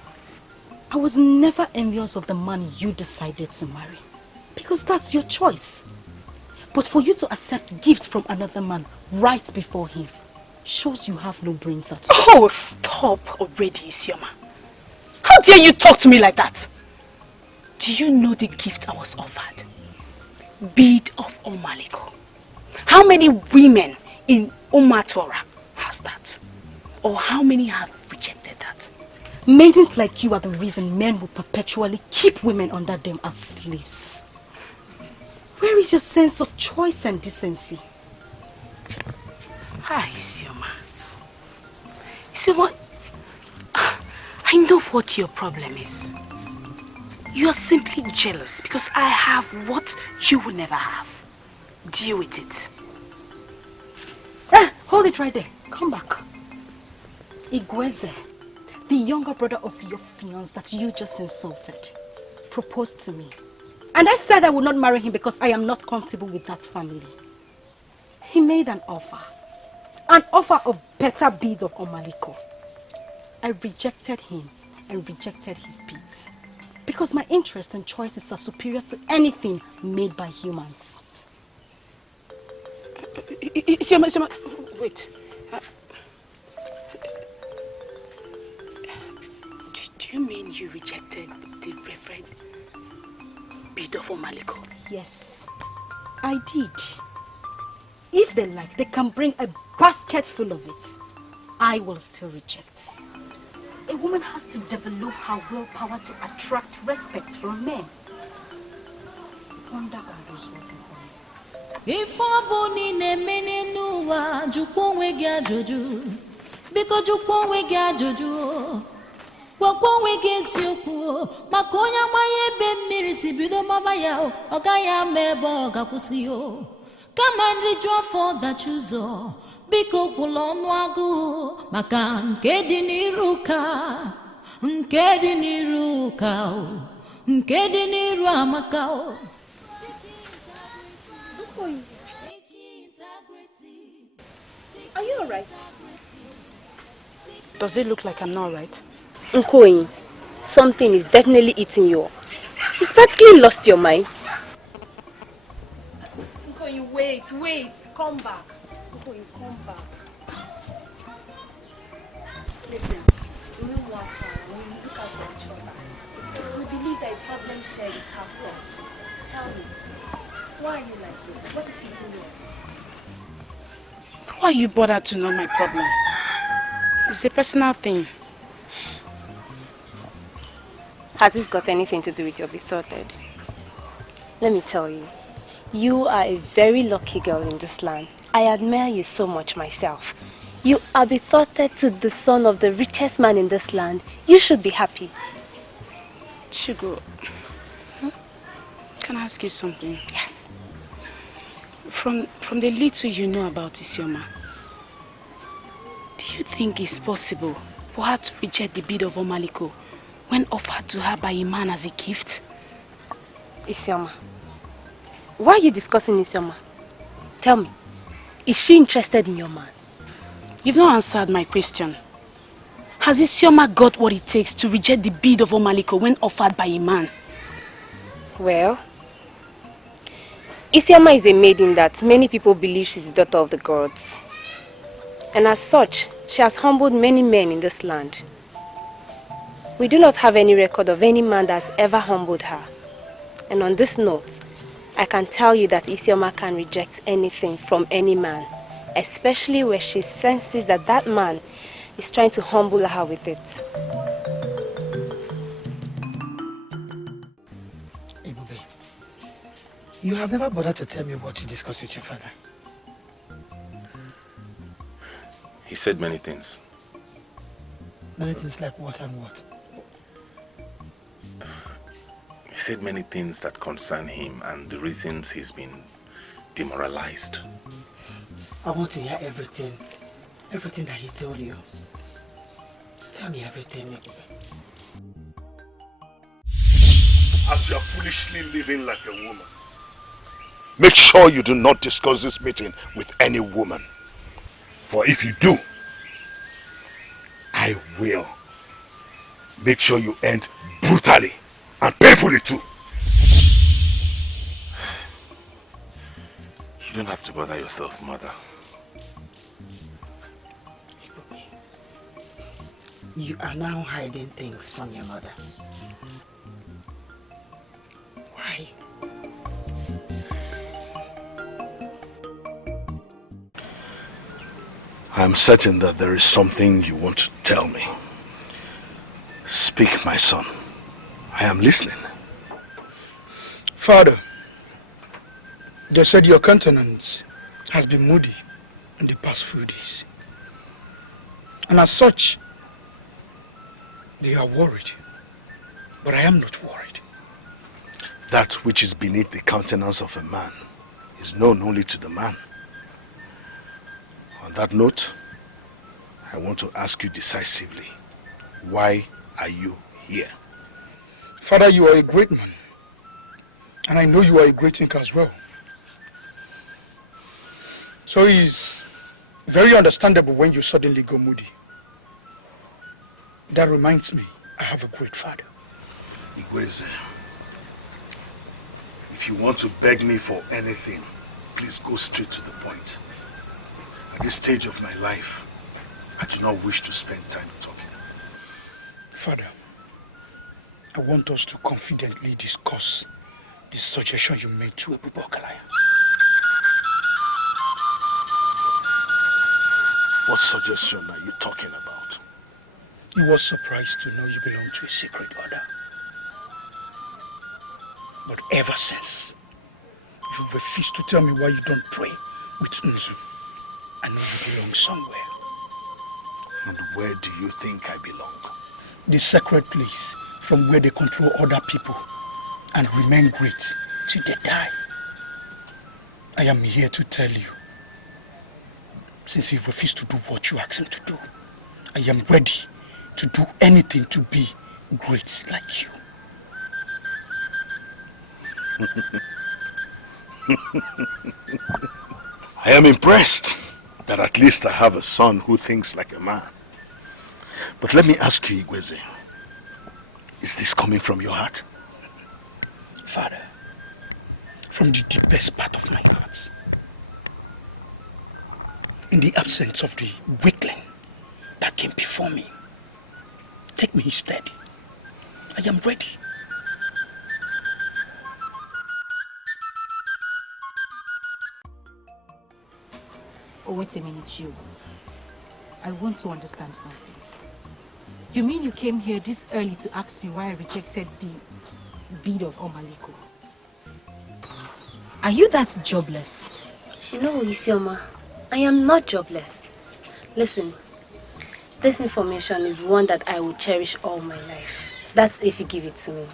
I was never envious of the man you decided to marry. Because that's your choice. But for you to accept gifts from another man right before him shows you have no brains at all. Oh, stop already, Isioma. How dare you talk to me like that? Do you know the gift I was offered? Bead of Omaliko. How many women in Umatora has that? Or how many have rejected that? Maidens like you are the reason men will perpetually keep women under them as slaves. Where is your sense of choice and decency? Hi, Isioma. Isioma, I know what your problem is. You are simply jealous because I have what you will never have. Deal with it. Hold it right there. Come back. Ngozi, the younger brother of your fiancé that you just insulted, proposed to me. And I said I would not marry him because I am not comfortable with that family. He made an offer of better beads of Omaliko. I rejected him and rejected his beads because my interests and choices are superior to anything made by humans. Isioma, wait. Do you mean you rejected the reverend bead of Omaliko? Yes, I did. If they like, they can bring a basket full of it. I will still reject. A woman has to develop her willpower to attract respect from men. Wonder are those words in If aboni ne menenuwa jukwo wegi ajoju biko jukwo wegi ajoju gwakwo wegi eziokwu maka onye amaghị ebe mmiri si bido mama ya ọ gaghị ama ebe ọ ga-akwụsị o kama nriju afọ dachi ụzọ biko kwụla ọnụ agụ maka nke dị n'iru ka nke dị n'iru ka nke dị n'iru amaka o. Are you alright? Does it look like I'm not alright? Nkoyi, something is definitely eating you up. You've practically lost your mind. Nkoyi, wait, come back. Nkoyi, come back. Listen, we will laugh when we look at each other. We believe that a problem shared is half solved. Tell me, why are you like this? What is eating you up? Why are you bothered to know my problem? It's a personal thing. Has this got anything to do with your betrothed? Let me tell you, you are a very lucky girl in this land. I admire you so much myself. You are betrothed to the son of the richest man in this land. You should be happy. Shugo, can I ask you something? Yes. From the little you know about Isioma, do you think it's possible for her to reject the bead of Omaliko when offered to her by a man as a gift? Isioma, why are you discussing Isioma? Tell me, is she interested in your man? You've not answered my question. Has Isioma got what it takes to reject the bead of Omaliko when offered by a man? Well, Isioma is a maiden that many people believe she's the daughter of the gods. And as such, she has humbled many men in this land. We do not have any record of any man that has ever humbled her. And on this note, I can tell you that Isioma can reject anything from any man, especially where she senses that that man is trying to humble her with it. Ebube, you have never bothered to tell me what you discussed with your father. He said many things. Many things like what and what? He said many things that concern him and the reasons he's been demoralized. I want to hear everything. Everything that he told you. Tell me everything, Ebube. As you are foolishly living like a woman, make sure you do not discuss this meeting with any woman. For if you do, I will make sure you end brutally and painfully too. You don't have to bother yourself, mother. You are now hiding things from your mother. Why? I am certain that there is something you want to tell me. Speak, my son. I am listening. Father, they said your countenance has been moody in the past few days. And as such, they are worried. But I am not worried. That which is beneath the countenance of a man is known only to the man. On that note, I want to ask you decisively, why are you here? Father, you are a great man. And I know you are a great thinker as well. So it is very understandable when you suddenly go moody. That reminds me, I have a great father. Ngozi, if you want to beg me for anything, please go straight to the point. At this stage of my life, I do not wish to spend time talking. Father, I want us to confidently discuss the suggestion you made to Ebube Okalaya. What suggestion are you talking about? He was surprised to know you belong to a secret order. But ever since, you refuse to tell me why you don't pray with Nzu. I know you belong somewhere. And where do you think I belong? The sacred place from where they control other people and remain great till they die. I am here to tell you, since he refused to do what you asked him to do, I am ready to do anything to be great like you. I am impressed that at least I have a son who thinks like a man. But let me ask you, Ngozi, is this coming from your heart? Father, from the deepest part of my heart, in the absence of the weakling that came before me, take me instead. I am ready. Oh, wait a minute, you. I want to understand something. You mean you came here this early to ask me why I rejected the bead of Omaliko? Are you that jobless? No, Isioma, I am not jobless. Listen, this information is one that I will cherish all my life. That's if you give it to me.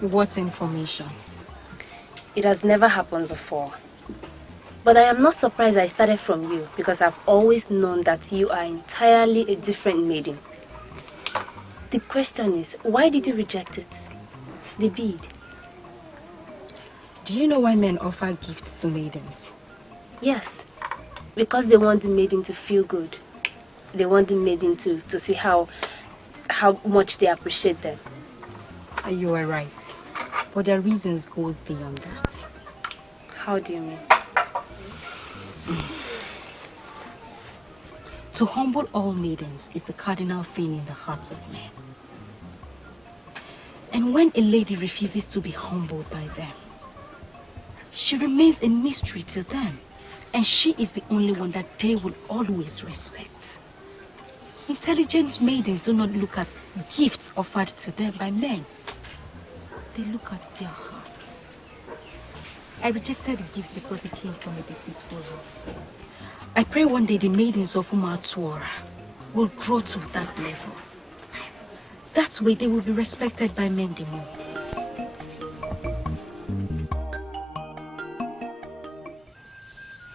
What information? It has never happened before. But I am not surprised I started from you because I've always known that you are entirely a different maiden. The question is, why did you reject it? The bead. Do you know why men offer gifts to maidens? Yes, because they want the maiden to feel good. they want the maiden to see how much they appreciate them. You are right. But their reasons goes beyond that. How do you mean? To humble all maidens is the cardinal thing in the hearts of men. And when a lady refuses to be humbled by them, she remains a mystery to them. And she is the only one that they will always respect. Intelligent maidens do not look at gifts offered to them by men. They look at their hearts. I rejected the gift because it came from a deceitful heart. I pray one day the maidens of Umatuora will grow to that level. That way they will be respected by men the more.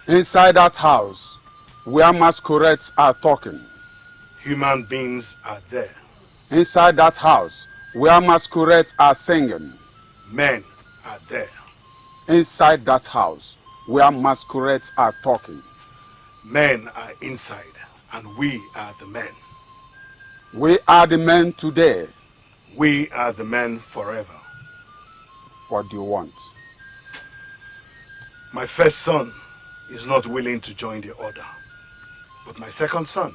Inside that house, where masquerades are talking. Human beings are there. Inside that house, where masquerades are singing. Men are there. Inside that house, where masquerades are talking. Men are inside, and we are the men. We are the men today. We are the men forever. What do you want? My first son is not willing to join the order, but my second son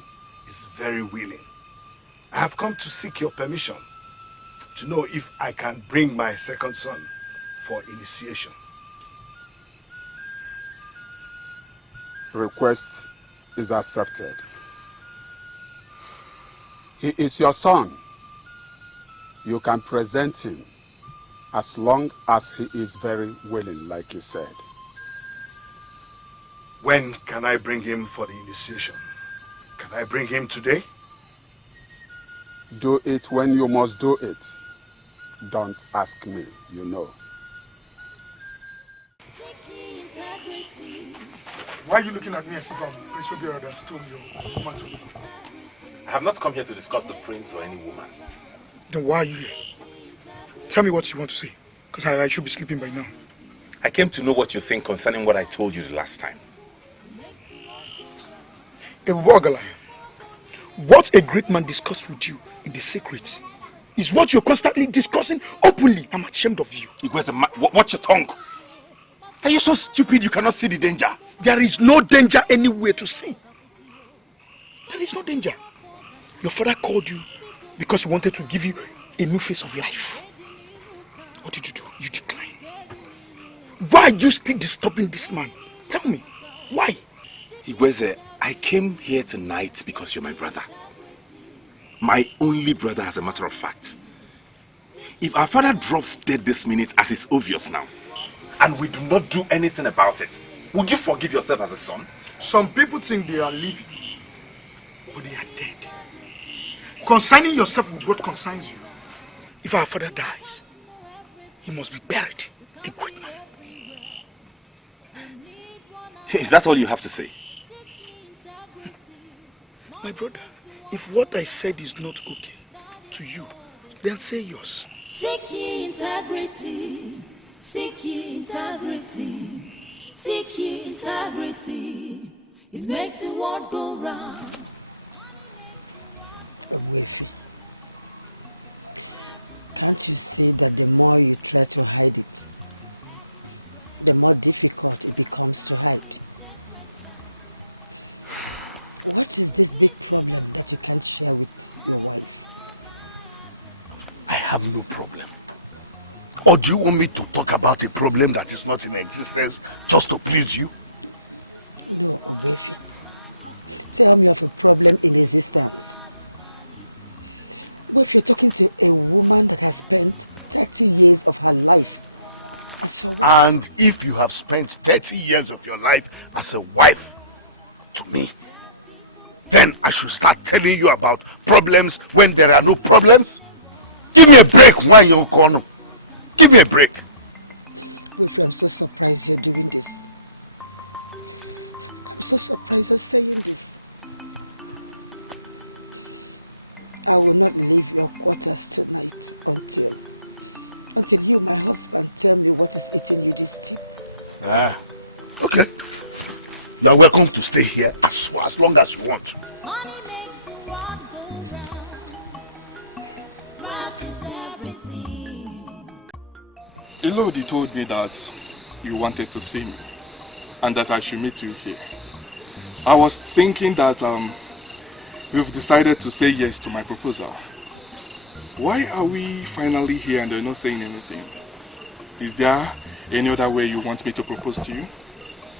is very willing. I have come to seek your permission to know if I can bring my second son for initiation. Request is accepted. He is your son. You can present him as long as he is very willing, like you said. When can I bring him for the initiation? Can I bring him today? Do it when you must do it. Don't ask me, you know. Why are you looking at me as if I'm Prince Obiora that stole your woman to me? I have not come here to discuss the prince or any woman. Then why are you here? Tell me what you want to say, because I should be sleeping by now. I came to know what you think concerning what I told you the last time. What a great man discussed with you in the secret is what you're constantly discussing openly. I'm ashamed of you. Watch your tongue. Are you so stupid you cannot see the danger? There is no danger anywhere to see. There is no danger. Your father called you because he wanted to give you a new face of life. What did you do? You declined. Why are you still disturbing this man? Tell me. Why? Igweze, I came here tonight because you're my brother. My only brother, as a matter of fact. If our father drops dead this minute, as is obvious now, and we do not do anything about it, would you forgive yourself as a son? Some people think they are living, but they are dead. Concerning yourself with what concerns you. If our father dies, he must be buried, a great man. Is that all you have to say? My brother, if what I said is not okay to you, then say yours. Seek ye integrity, seek ye integrity, seek ye integrity. It makes the world go round. Obuefi, can't you see that the more you try to hide it, the more difficult it becomes to hide? What is this big problem that you can't share with your wife? I have no problem. Or do you want me to talk about a problem that is not in existence just to please you? No, Obuefi. Tell me of a problem in existence. Well, if you're talking to a woman that has spent 30 years of her life as your wife. And if you have spent 30 years of your life as a wife to me, then I should start telling you about problems when there are no problems? Give me a break, why you corner? Give me a break. Wilfred, I'm so surprised you're doing this. I'm so surprised you're saying this. I will not leave your quarters tonight until you, my husband, tell me what is eating you this deep. Okay. You are welcome to stay here as long as you want. Elodie told me that you wanted to see me and that I should meet you here. I was thinking that we've decided to say yes to my proposal. Why are we finally here and you're not saying anything? Is there any other way you want me to propose to you?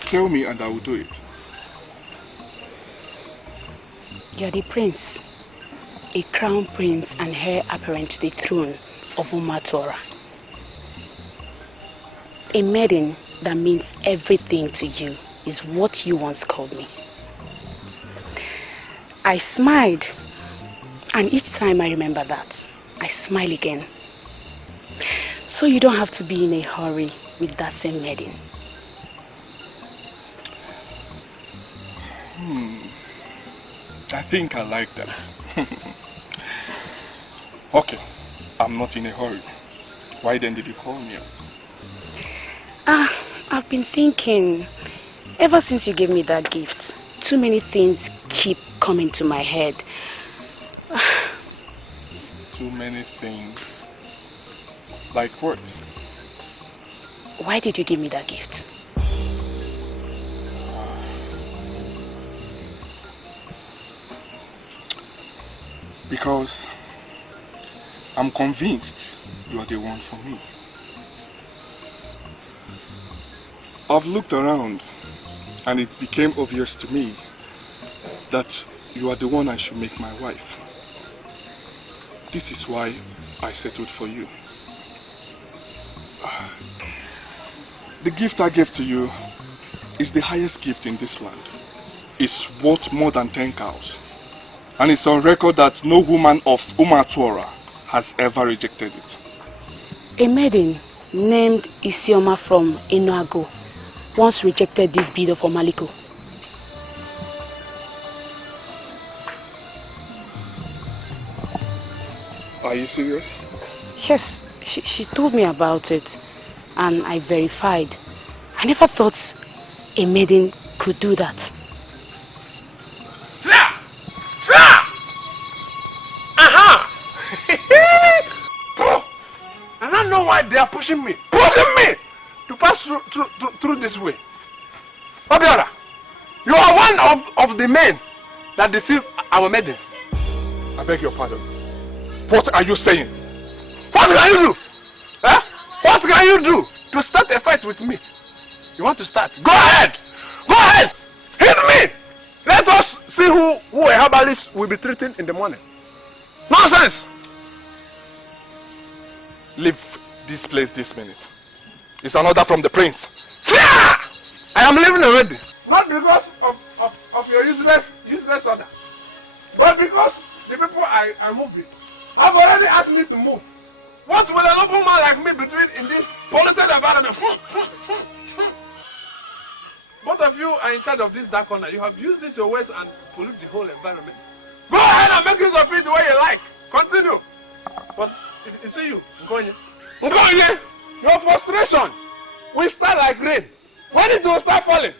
Tell me and I will do it. You're the prince, a crown prince and heir apparent to the throne of Umatora. A maiden that means everything to you is what you once called me. I smiled, and each time I remember that, I smile again. So you don't have to be in a hurry with that same maiden. I think I like that. Okay, I'm not in a hurry. Why then did you call me out? I've been thinking, ever since you gave me that gift, too many things keep coming to my head. Too many things? Like what? Why did you give me that gift? Because I'm convinced you are the one for me. I've looked around and it became obvious to me that you are the one I should make my wife. This is why I settled for you. The gift I gave to you is the highest gift in this land. It's worth more than 10 cows. And it's on record that no woman of Umatora has ever rejected it. A maiden named Ezeonu from Enuago once rejected this bead of Omaliko. Are you serious? Yes, she told me about it and I verified. I never thought a maiden could do that. I don't know why they are pushing me to pass through this way. Obiora, you are one of the men that deceive our maidens. I beg your pardon. What are you saying? What can you do? Huh? What can you do to start a fight with me? You want to start? Go ahead! Go ahead! Hit me! Let us see who a herbalist will be treating in the morning. Nonsense! Leave this place this minute. It's an order from the prince. I am leaving already. Not because of your useless order. But because the people I move with have already asked me to move. What will a local man like me be doing in this polluted environment? Both of you are in charge of this dark corner. You have used this your ways and pollute the whole environment. Go ahead and make use of it the way you like. Continue. But you see you, Ngozi, your frustration will start like rain. When it will start falling,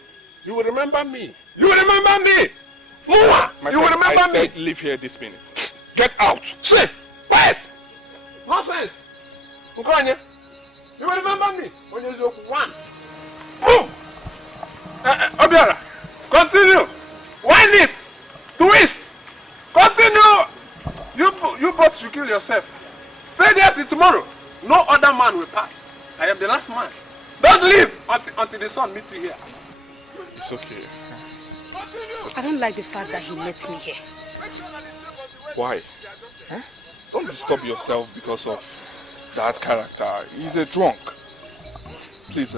you will remember me. You will remember me. Muma, you will remember me. Leave here this minute. Get out. Shit. Wait. Nonsense. Ngozi, you will remember me when you joke one. Boom. Obiora, continue. Wind it. Twist. Continue. You both should kill yourself. Stay there till tomorrow. No other man will pass. I am the last man. Don't leave until the sun meets you here. It's okay. I don't like the fact that he met me here. Why? Huh? Don't disturb yourself because of that character. He's a drunk. Please,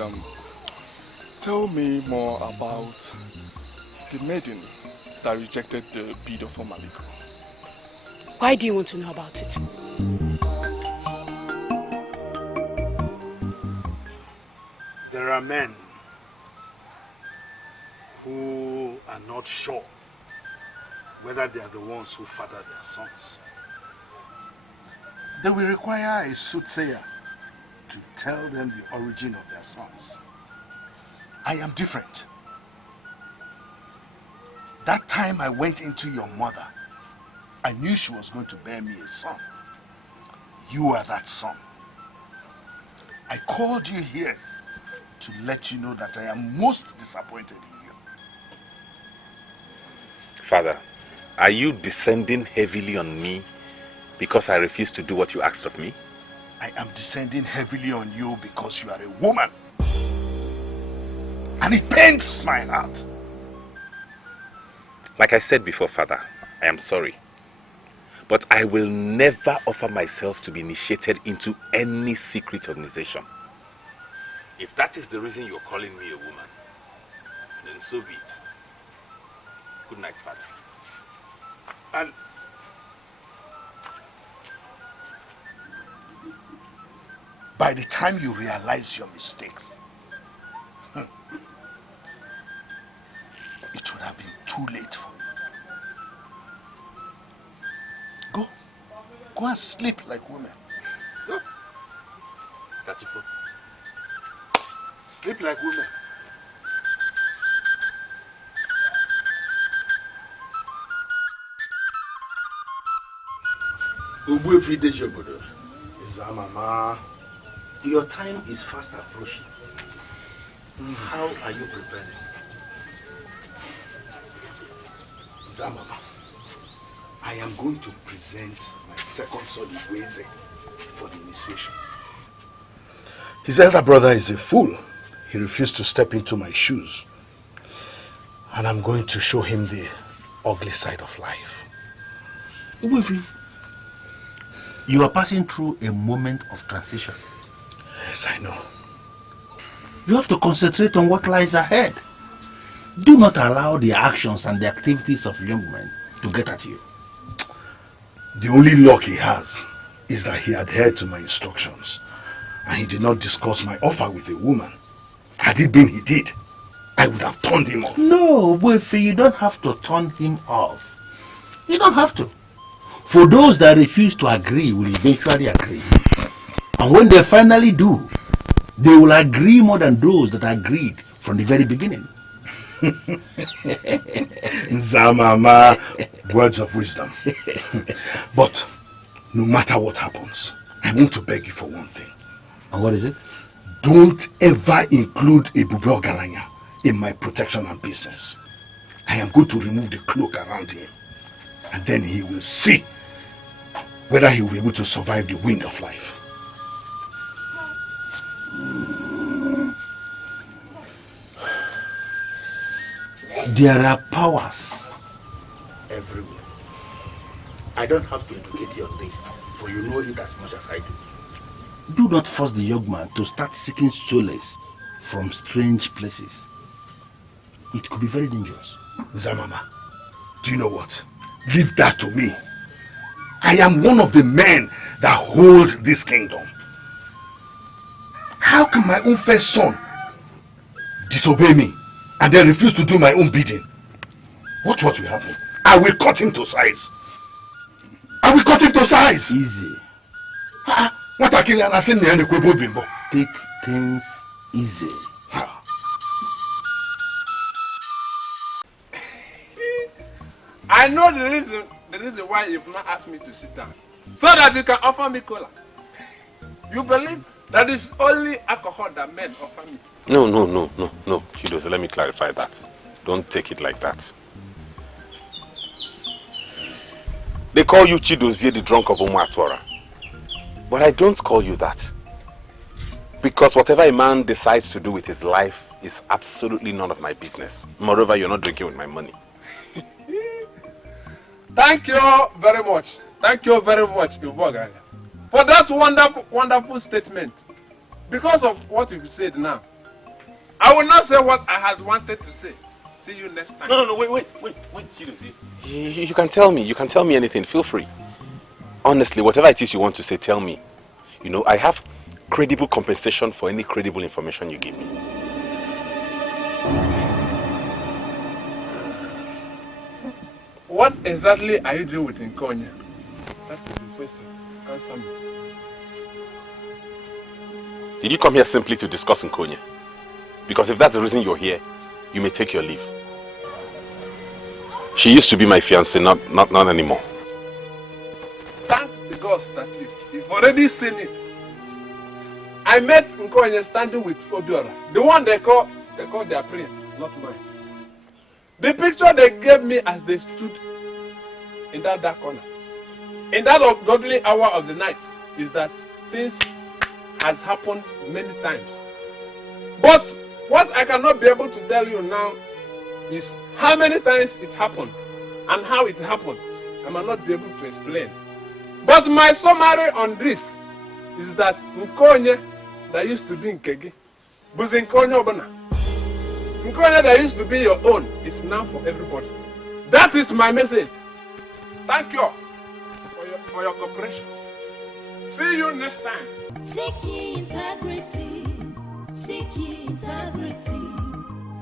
tell me more about the maiden that rejected the bead of Omaliko. Why do you want to know about it? There are men who are not sure whether they are the ones who father their sons. They will require a soothsayer to tell them the origin of their sons. I am different. That time I went into your mother, I knew she was going to bear me a son. You are that son. I called you here to let you know that I am most disappointed in you. Father, are you descending heavily on me because I refuse to do what you asked of me? I am descending heavily on you because you are a woman. And it pains my heart. Like I said before, Father, I am sorry. But I will never offer myself to be initiated into any secret organization. If that is the reason you're calling me a woman, then so be it. Good night, Father. And by the time you realize your mistakes, it would have been too late for you. Go and sleep like women. Go. That's it. Sleep like women. Obodo. Mama. Your time is fast approaching. How are you preparing? Mama, I am going to present my second son Ngozi for the initiation. His elder brother is a fool. He refused to step into my shoes. And I'm going to show him the ugly side of life. Obodo, you are passing through a moment of transition. Yes, I know. You have to concentrate on what lies ahead. Do not allow the actions and the activities of young men to get at you. The only luck he has is that he adhered to my instructions and he did not discuss my offer with a woman. Had it been he did, I would have turned him off. No, but you don't have to turn him off. You don't have to. For those that refuse to agree will eventually agree. And when they finally do, they will agree more than those that agreed from the very beginning. Zamama, words of wisdom. But no matter what happens, I want to beg you for one thing. And what is it? Don't ever include Ebube Ogalanya in my protection and business. I am going to remove the cloak around him, and then he will see whether he will be able to survive the wind of life. There are powers everywhere. I don't have to educate you on this, for you know it as much as I do. Do not force the young man to start seeking solace from strange places. It could be very dangerous. Zamama, do you know what? Leave that to me. I am one of the men that hold this kingdom. How can my own first son disobey me and then refuse to do my own bidding? Watch what will happen. I will cut him to size. I will cut him to size. Easy. Take things easy. I know the reason why you've not asked me to sit down. So that you can offer me cola. You believe that it's only alcohol that men offer me? No, Chidozie, let me clarify that. Don't take it like that. They call you Chidozie, the drunk of Umuatwara. But I don't call you that. Because whatever a man decides to do with his life is absolutely none of my business. Moreover, you're not drinking with my money. Thank you very much. Thank you very much, Iboganya, for that wonderful statement. Because of what you've said now, I will not say what I had wanted to say. See you next time. No, wait, Chidozie. You can tell me. You can tell me anything. Feel free. Honestly, whatever it is you want to say, tell me. You know, I have credible compensation for any credible information you give me. What exactly are you doing with Nkonya? That is the question. Answer me. Did you come here simply to discuss Nkonya? Because if that's the reason you're here, you may take your leave. She used to be my fiancée, not anymore. Thank the gods that you've already seen it. I met Nkonye standing with Obiora, the one they call their prince, not mine. The picture they gave me as they stood in that dark corner, in that ungodly hour of the night, is that things has happened many times. But what I cannot be able to tell you now is how many times it happened and how it happened. I might not be able to explain. But my summary on this is that Nkonye that used to be in Kege was Nkonye Obana. Nkonye that used to be your own is now for everybody. That is my message. Thank you for your cooperation. See you next time. Seek ye integrity. Seek ye integrity.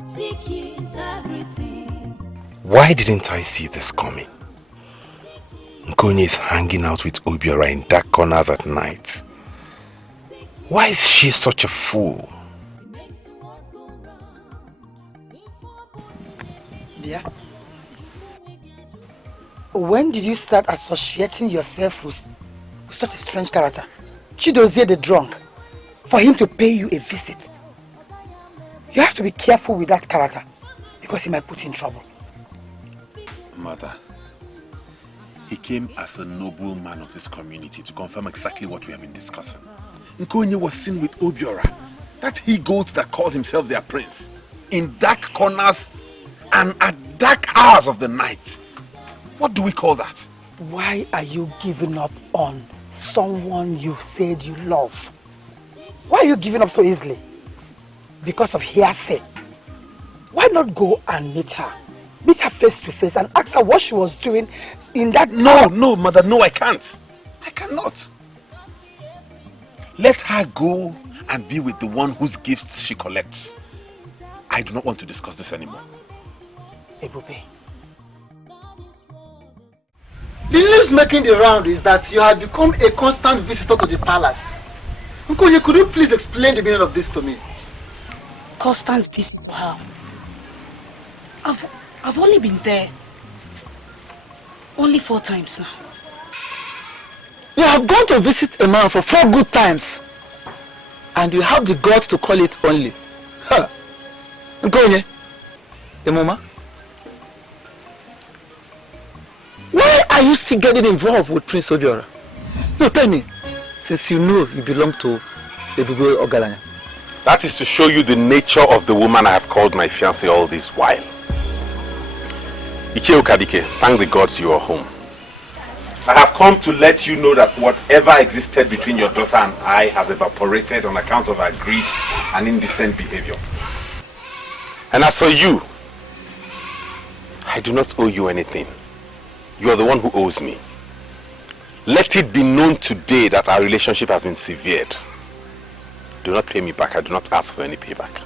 Seek ye integrity. Why didn't I see this coming? Nkonye is hanging out with Obiora in dark corners at night. Why is she such a fool? Dear, when did you start associating yourself with such a strange character? Chidozie the drunk, for him to pay you a visit. You have to be careful with that character because he might put you in trouble. Mother, he came as a noble man of this community to confirm exactly what we have been discussing. Nkonye was seen with Obiora, that he-goat that calls himself their prince, in dark corners and at dark hours of the night. What do we call that? Why are you giving up on someone you said you love? Why are you giving up so easily? Because of hearsay. Why not go and meet her? Meet her face to face and ask her what she was doing in that... No, mother, no, I can't. I cannot. Let her go and be with the one whose gifts she collects. I do not want to discuss this anymore. Ebube. The news making the round is that you have become a constant visitor to the palace. Nkonye, could you please explain the meaning of this to me? Constant visit to her. I've only been there only 4 times now. You have gone to visit a man for 4 good times, and you have the guts to call it only. Ha! Nkonye, Emoma, why are you still getting involved with Prince Obiora? No, tell me, since you know you belong to Ebube Ogalanya. That is to show you the nature of the woman I have called my fiancée all this while. Icheo Kadike, thank the gods you are home. I have come to let you know that whatever existed between your daughter and I has evaporated on account of her greed and indecent behavior. And as for you, I do not owe you anything. You are the one who owes me. Let it be known today that our relationship has been severed. Do not pay me back. I do not ask for any payback.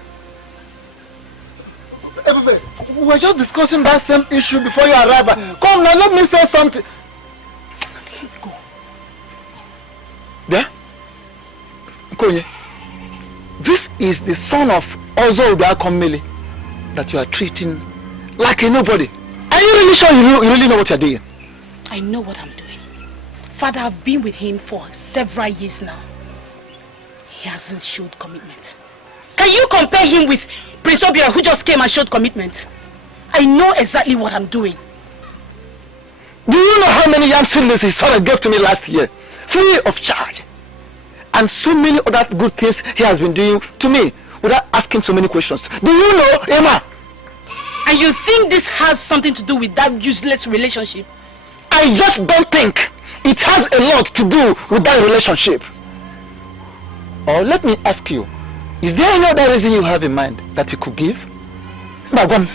Ebube, we were just discussing that same issue before you arrived. Come now, let me say something. Go. Yeah? Nkonye, this is the son of Ozo Udakomele that you are treating like a nobody. Are you really sure you really know what you're doing? I know what I'm doing. Father, I've been with him for several years now. He hasn't showed commitment. Can you compare him with Prince Obiora, who just came and showed commitment? I know exactly what I'm doing. Do you know how many yam seedlings his father gave to me last year? Free of charge. And so many other good things he has been doing to me without asking so many questions. Do you know, Emma? And you think this has something to do with that useless relationship? I just don't think it has a lot to do with that relationship. Or let me ask you, is there any other reason you have in mind that you could give? Bagwan.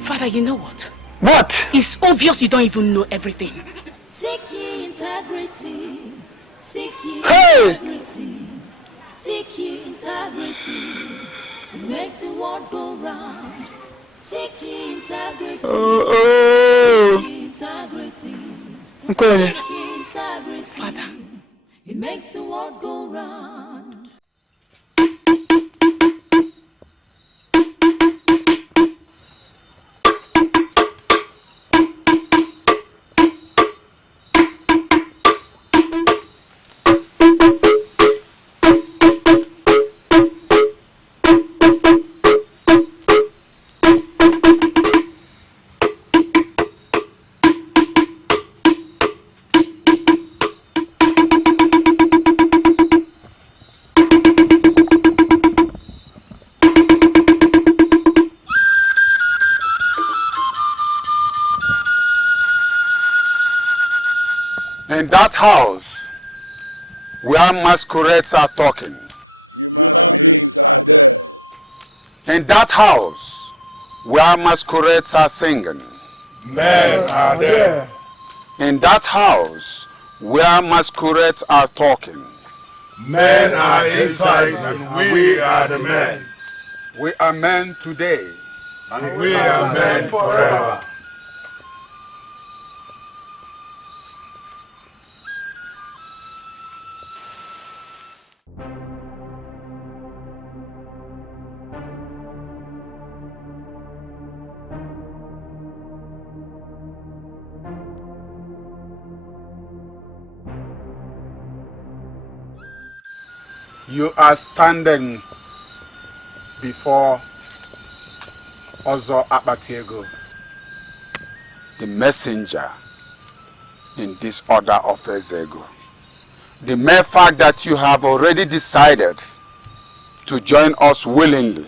Father, you know what? What? It's obvious you don't even know everything. Seek ye integrity. Seek ye integrity. Seek ye integrity. It makes the world go round. Seek ye integrity. Seek ye integrity. Nkonye. Seek ye integrity. Father. It makes the world go round. In that house where masquerades are talking, human beings are there. In that house where masquerades are singing, men are there. In that house where masquerades are talking, men are inside and we are the men. We are men today. And we are men forever. You are standing before Ozo Akpatiego, the messenger in this order of Ezeonu. The mere fact that you have already decided to join us willingly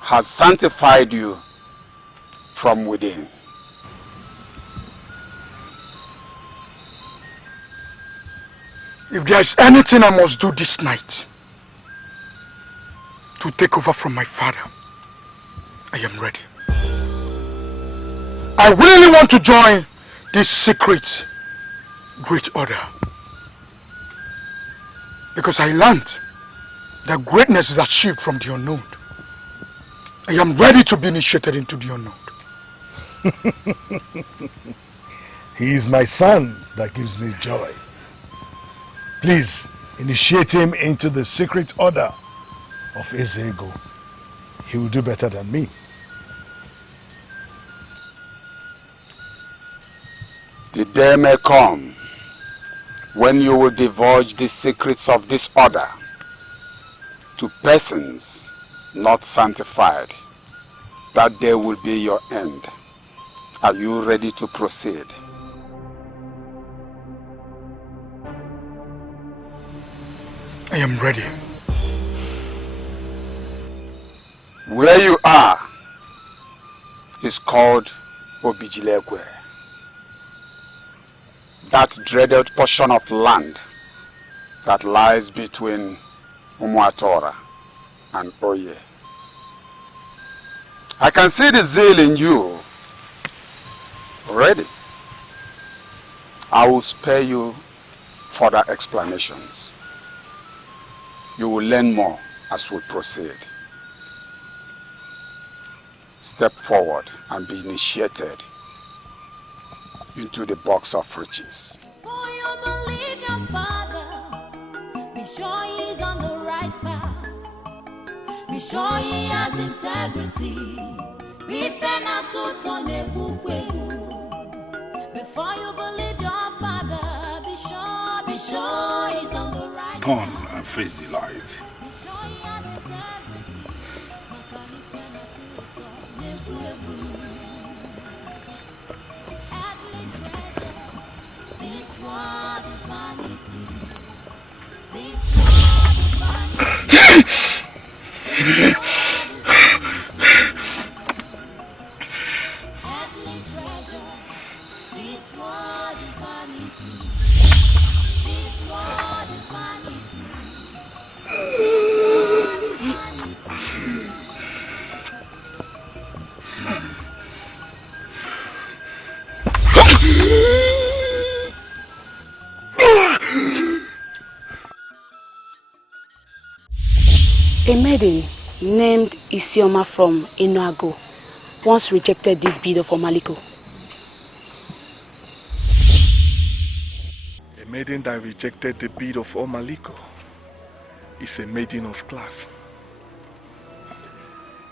has sanctified you from within. If there is anything I must do this night to take over from my father, I am ready. I really want to join this secret great order, because I learned that greatness is achieved from the unknown. I am ready to be initiated into the unknown. He is my son that gives me joy. Please initiate him into the secret order of Ezeonu. He will do better than me. The day may come when you will divulge the secrets of this order to persons not sanctified. That day will be your end. Are you ready to proceed? I am ready. Where you are is called Obijilegwe. That dreaded portion of land that lies between Umuatora and Oye. I can see the zeal in you already. I will spare you further explanations. You will learn more as we proceed. Step forward and be initiated into the box of riches. For you believe your father, be sure he is on the right path. Be sure he has integrity. Before you believe your father, be sure he's on the right path. Turn and face the light. Be sure he has integrity. Earthly treasures, this world is vanity. This world is vanity. Earthly treasures, this world is vanity. This world is vanity. This world is vanity. A maiden named Isioma from Enuago once rejected this bead of Omaliko. A maiden that rejected the bead of Omaliko is a maiden of class.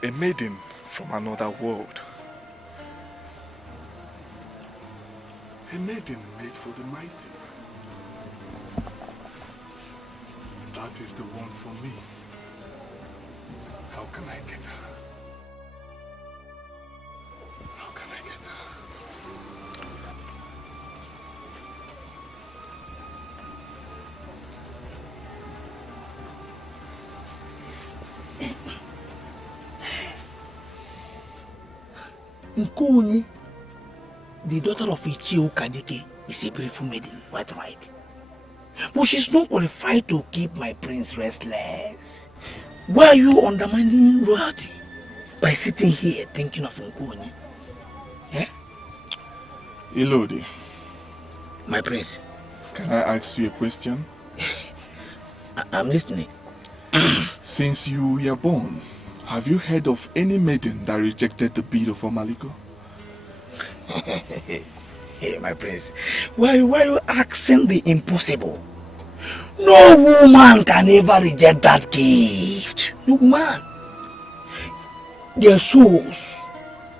A maiden from another world. A maiden made for the mighty. That is the one for me. How can I get her? How can I get her? Nkuni, the daughter of Ichio Kadike, is a beautiful maiden, quite right. But she's not qualified to keep my prince restless. Why are you undermining royalty by sitting here thinking of Ngozi? Eh? Elodie. My prince. Can I ask you a question? I'm listening. Since you were born, have you heard of any maiden that rejected the bead of Omaliko? Hey, my prince, why are you asking the impossible? No woman can ever reject that gift. No man. Their souls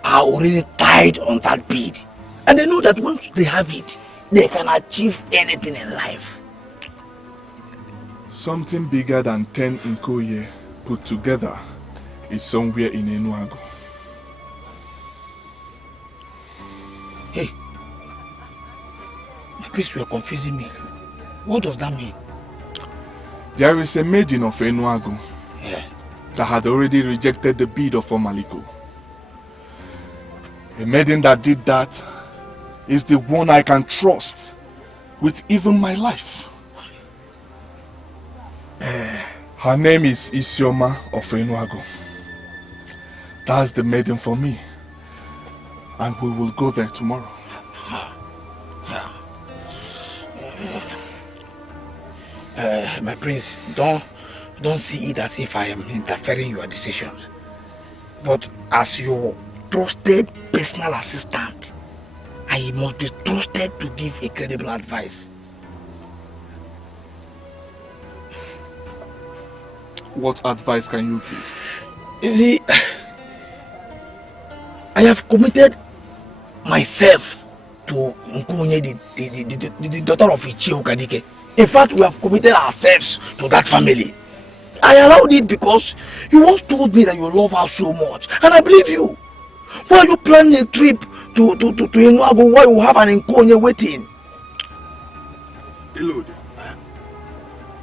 are already tied on that bead. And they know that once they have it, they can achieve anything in life. Something bigger than 10 Nkoye put together is somewhere in Enuago. Hey, my priest, you are confusing me. What does that mean? There is a maiden of Enuago Yeah. that had already rejected the bead of Omaliko. A maiden that did that is the one I can trust with even my life. Her name is Ezeonu of Enuago. That's the maiden for me. And we will go there tomorrow. My prince, don't see it as if I am interfering in your decisions. But as your trusted personal assistant, I must be trusted to give a credible advice. What advice can you give? You see, I have committed myself to Nkonye, the daughter of Ichie Okadike. In fact, we have committed ourselves to that family. I allowed it because you once told me that you love her so much, and I believe you. Why are you planning a trip to Enuago where you have an Nkonye waiting? Elodie,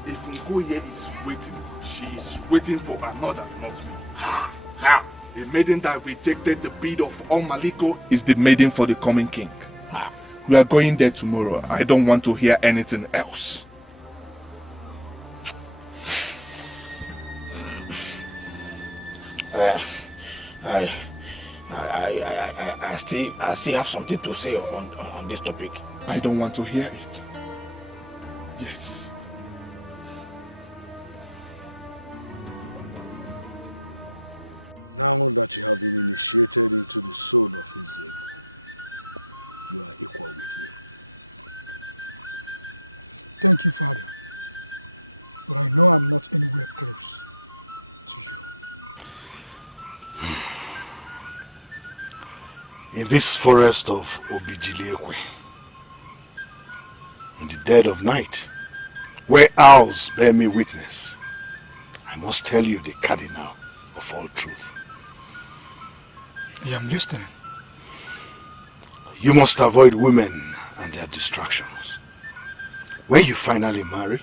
if Nkonye is waiting, she is waiting for another, not me. How? The maiden that rejected the bead of Omaliko is the maiden for the coming king. We are going there tomorrow. I don't want to hear anything else. I still have something to say on this topic. I don't want to hear it. Yes. Now that you have been initiated into the soul of Ezeonu, you are equal with me. Thank you, Father. But I know I'm not anywhere close to you. In this forest of Obijiliekwe, in the dead of night, where owls bear me witness, I must tell you the cardinal of all truth. I am listening. You must avoid women and their distractions. When you finally marry,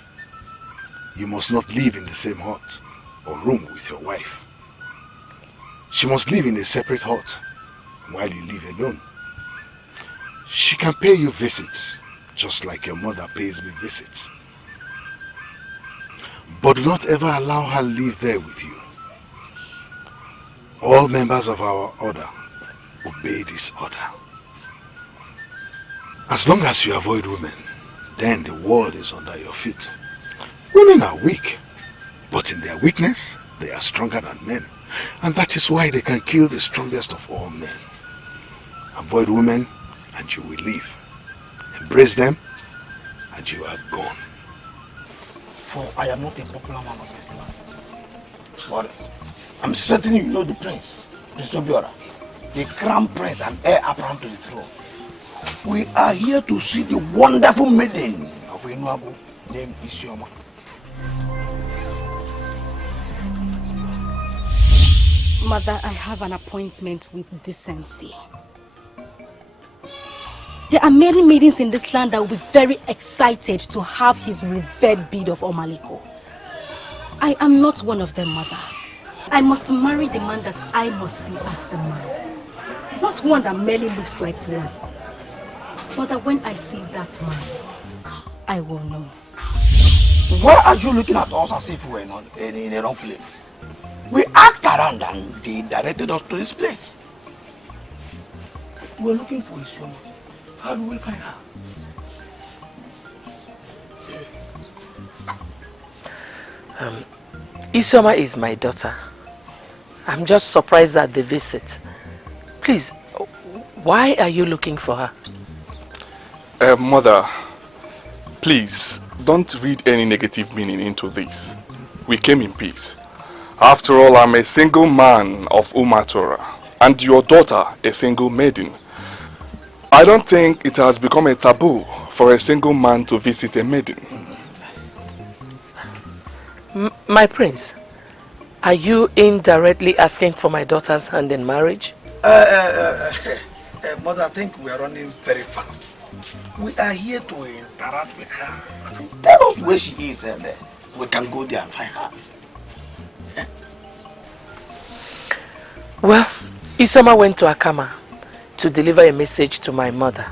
you must not live in the same hut or room with your wife. She must live in a separate hut while you live alone. She can pay you visits, just like your mother pays me visits. But do not ever allow her live there with you. All members of our order obey this order. As long as you avoid women, then the world is under your feet. Women are weak, but in their weakness, they are stronger than men. And that is why they can kill the strongest of all men. Avoid women, and you will live. Embrace them, and you are gone. For I am not a popular man of this land. But I'm certain you know the prince, Prince Obiora, the crown prince and heir apparent to the throne. We are here to see the wonderful maiden of Enuago named Ezeonu. Mother, I have an appointment with decency. There are many maidens in this land that will be very excited to have his revered bead of Omaliko. I am not one of them, Mother. I must marry the man that I must see as the man. Not one that merely looks like one. Mother, when I see that man, I will know. Why are you looking at us as if we were not in the wrong place? We asked around and they directed us to this place. We're looking for Ezeonu. How do we find her? Isioma is my daughter. I'm just surprised at the visit. Please, why are you looking for her? Mother, please, don't read any negative meaning into this. We came in peace. After all, I'm a single man of Umatora, and your daughter a single maiden. I don't think it has become a taboo for a single man to visit a maiden. My prince, are you indirectly asking for my daughter's hand in marriage? Mother, I think we are running very fast. We are here to interact with her. Tell us where she is and we can go there and find her. Well, Isioma went to Akama to deliver a message to my mother.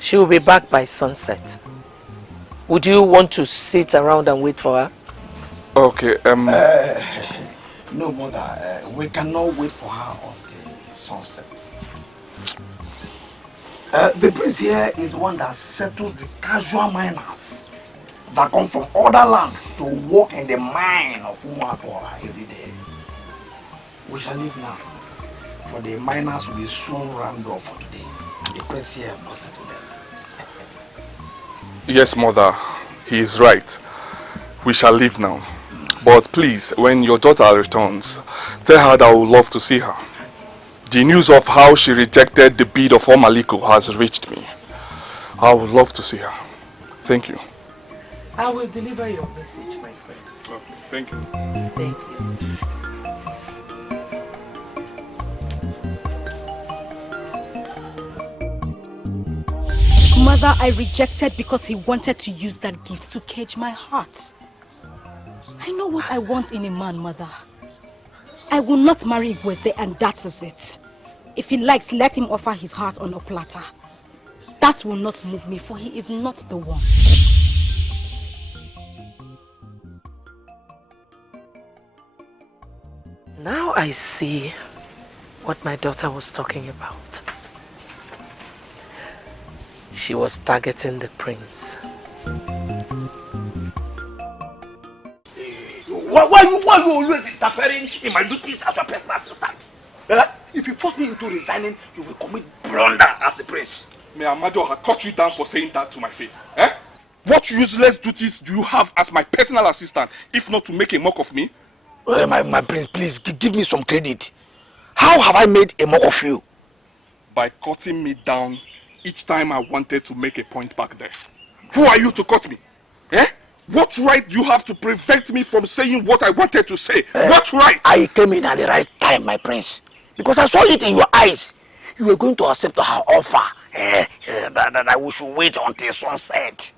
She will be back by sunset. Would you want to sit around and wait for her? Okay, no, mother, we cannot wait for her until sunset. The prince here is the one that settles the casual miners that come from other lands to work in the mine of Umatora every day. We shall leave now, for the miners will be soon rounded off for today. The prince here must settle them. Yes, mother, he is right. We shall leave now. But please, when your daughter returns, tell her that I would love to see her. The news of how she rejected the bead of Omaliko has reached me. I would love to see her. Thank you. I will deliver your message, my friends. Okay, thank you. Thank you. Mother, I rejected because he wanted to use that gift to cage my heart. I know what I want in a man, Mother. I will not marry Ngozi, and that is it. If he likes, let him offer his heart on a platter. That will not move me, for he is not the one. Now I see what my daughter was talking about. She was targeting the prince. Why you always interfering in my duties as your personal assistant? If you force me into resigning, you will commit blunder as the prince. May Amado have cut you down for saying that to my face. What useless duties do you have as my personal assistant, if not to make a mock of me? My prince, please give me some credit. How have I made a mock of you? By cutting me down each time I wanted to make a point back there. Who are you to cut me? What right do you have to prevent me from saying what I wanted to say? What right? I came in at the right time, my prince. Because I saw it in your eyes. You were going to accept her offer. That we should wait until sunset.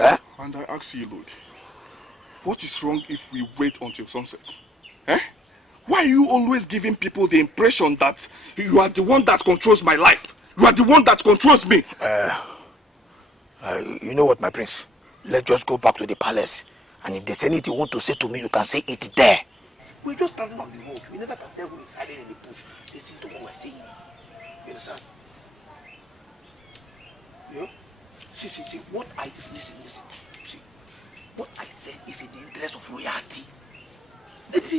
And I ask you, Lord, what is wrong if we wait until sunset? Why are you always giving people the impression that you are the one that controls my life? You are the one that controls me. You know what, my prince? Let's just go back to the palace. And if there's anything you want to say to me, you can say it there. We just stand on the road. We never can tell who is hiding in the bush. Listen to what we're saying. You understand? Yeah? See, what I listen. See, what I said is in the interest of royalty. It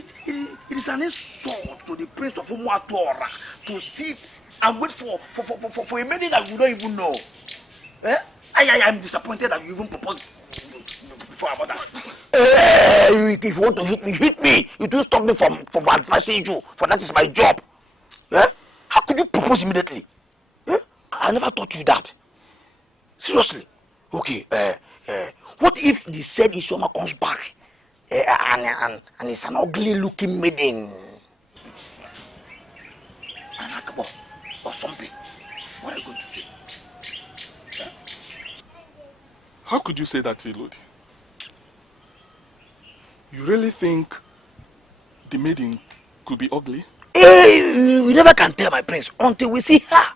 is an insult to the prince of Umatora to sit and wait for a maiden that we don't even know. I am disappointed that you even proposed before about that. If you want to hit me. You do stop me from advising you, for that is my job. How could you propose immediately? I never taught you that. Seriously. Okay, what if the said Isioma comes back and it's an ugly looking maiden? An akabo or something. What are you going to say? How could you say that, Lord? You really think the maiden could be ugly? We never can tell, my prince, until we see her.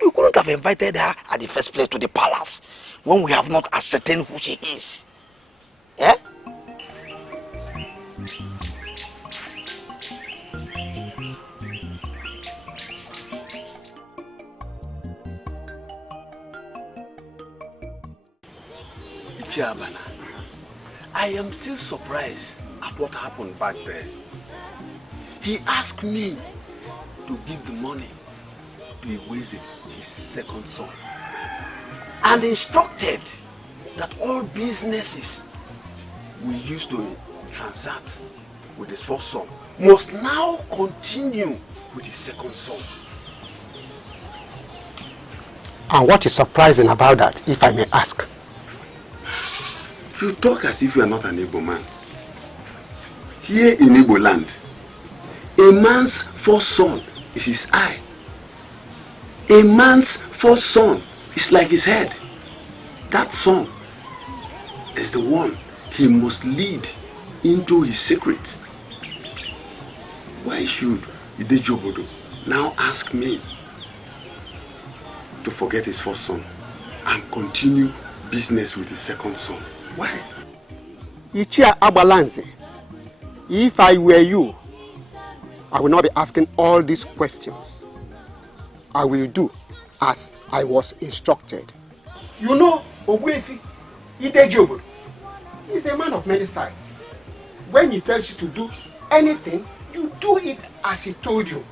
You couldn't have invited her at the first place to the palace when we have not ascertained who she is. Eh? Chiabana, I am still surprised at what happened back there. He asked me to give the money to Ngozi, his second son, and instructed that all businesses we used to transact with his first son must now continue with his second son. And what is surprising about that, if I may ask? You talk as if you are not an Igbo man. Here in Igbo land, a man's first son is his eye. A man's first son is like his head. That son is the one he must lead into his secret. Why should Ideji obodo now ask me to forget his first son and continue business with his second son? Why? Ichia Abalanze, if I were you, I will not be asking all these questions. I will do as I was instructed. You know, Ogwefi, Ideji obodo, is a man of many sides. When he tells you to do anything, you do it as he told you.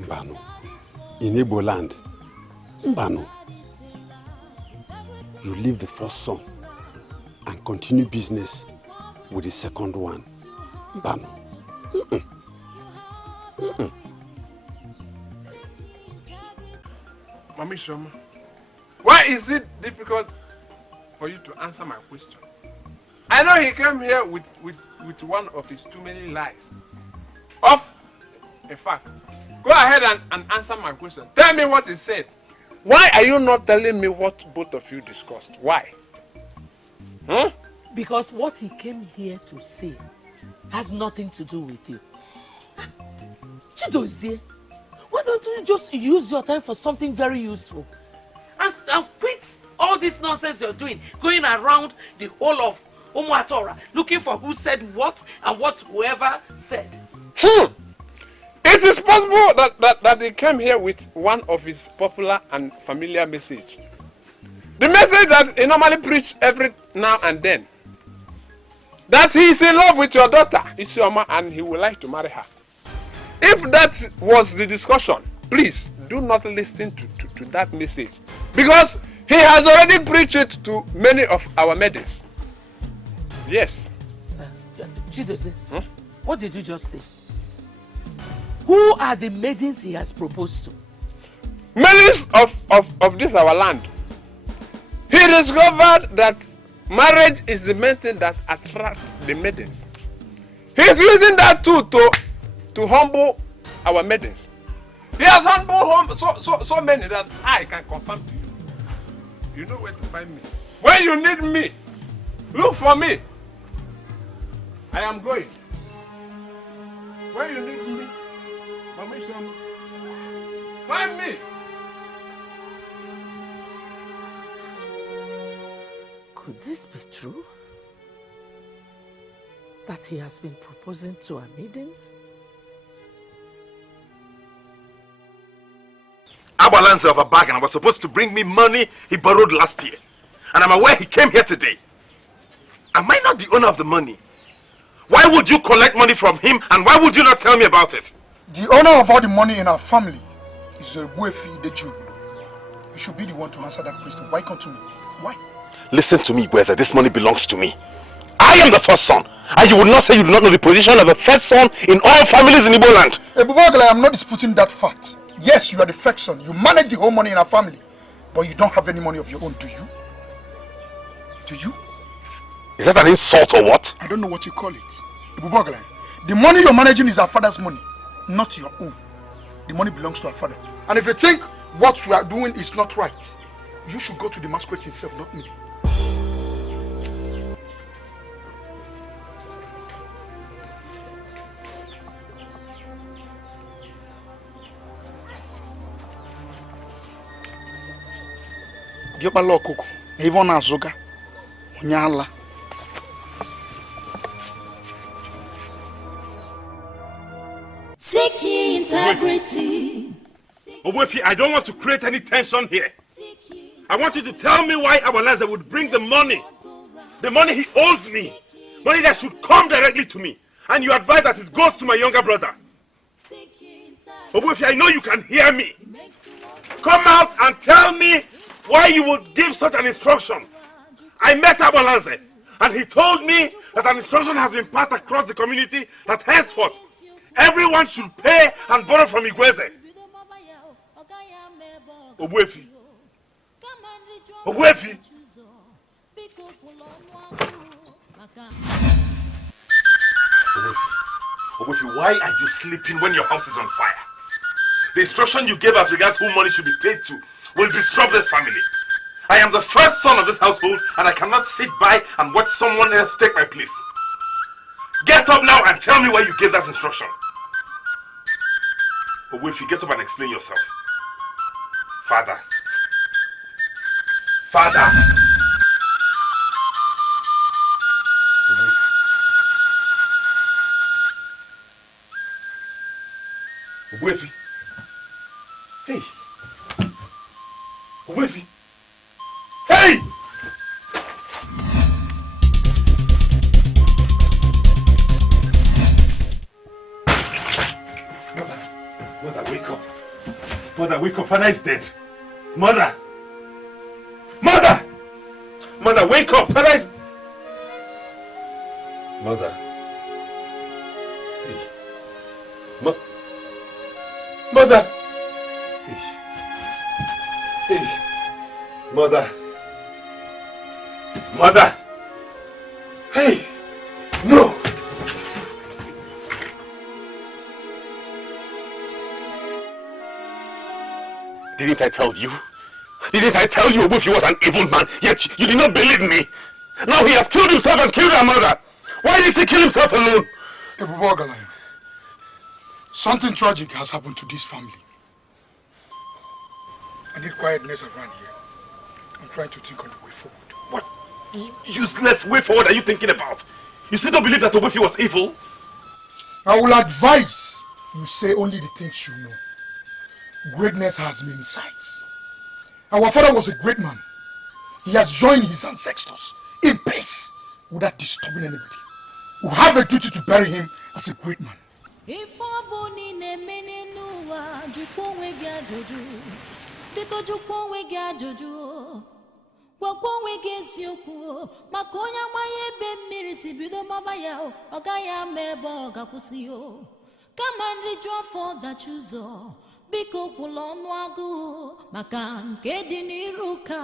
Mbano, in Igbo land, Mbano, you leave the first son and continue business with the second one. Mbano. Mami Shoma, why is it difficult for you to answer my question? I know he came here with one of his too many lies. Of a fact, go ahead and answer my question. Tell me what he said. Why are you not telling me what both of you discussed? Why? Huh? Because what he came here to say has nothing to do with you. Chidozie, why don't you just use your time for something very useful? And quit all this nonsense you're doing, going around the whole of Umuatora, looking for who said what and what whoever said. It is possible that he came here with one of his popular and familiar message. The message that he normally preach every now and then. That he is in love with your daughter, Isioma, and he would like to marry her. If that was the discussion, please do not listen to that message. Because he has already preached it to many of our maidens. Yes. Chidozie, what did you just say? Who are the maidens he has proposed to? Maidens of this our land. He discovered that marriage is the main thing that attracts the maidens. He's using that too to humble our maidens. He has humbled so many that I can confirm to you. You know where to find me. When you need me, look for me. I am going. When you need me, permission, find me. Could this be true? That he has been proposing to our maidens? Abalance of a bag and was supposed to bring me money he borrowed last year. And I'm aware he came here today. Am I not the owner of the money? Why would you collect money from him and why would you not tell me about it? The owner of all the money in our family is Ogwefi Ideji obodo. You should be the one to answer that question. Why come to me? Why? Listen to me, Gweza. This money belongs to me. I am the first son. And you would not say you do not know the position of the first son in all families in Igbo land. I am not disputing that fact. Yes, you are the first son. You manage the whole money in our family. But you don't have any money of your own, do you? Do you? Is that an insult or what? I don't know what you call it. The money you're managing is our father's money, not your own. The money belongs to our father. And if you think what we are doing is not right, you should go to the masquerade itself, not me. Diopala Okoko, even Azuga, Onyala. Seek ye integrity. Owefi, I don't want to create any tension here. I want you to tell me why Abalaze would bring the money he owes me, money that should come directly to me, and you advise that it goes to my younger brother. Owefi, I know you can hear me. Come out and tell me why you would give such an instruction. I met Abalaze, and he told me that an instruction has been passed across the community that henceforth everyone should pay and borrow from Ngozi. Owefi. Owefi. Owefi, why are you sleeping when your house is on fire? The instruction you gave as regards who money should be paid to will disrupt this family. I am the first son of this household and I cannot sit by and watch someone else take my place. Get up now and tell me why you gave that instruction. Owefi, get up and explain yourself. Father. Father. Owefi. Hey. Owefi. Hey! Mother, wake up. Mother, wake up. Father is dead. Mother! Mother! Mother, wake up! Father is... Mother. Hey. Mother! Hey. Hey. Mother. Mother! Hey! No! Didn't I tell you? Didn't I tell you Owefi was an evil man, yet you did not believe me? Now he has killed himself and killed our mother. Why did he kill himself alone? Something tragic has happened to this family. I need quietness around here. I'm trying to think on the way forward. What useless way forward are you thinking about? You still don't believe that Owefi was evil? I will advise you say only the things you know. Greatness has many sides. Our father was a great man. He has joined his ancestors in peace without disturbing anybody. We have a duty to bury him as a great man. Biko kulonu agu maka nke dị n'iru ka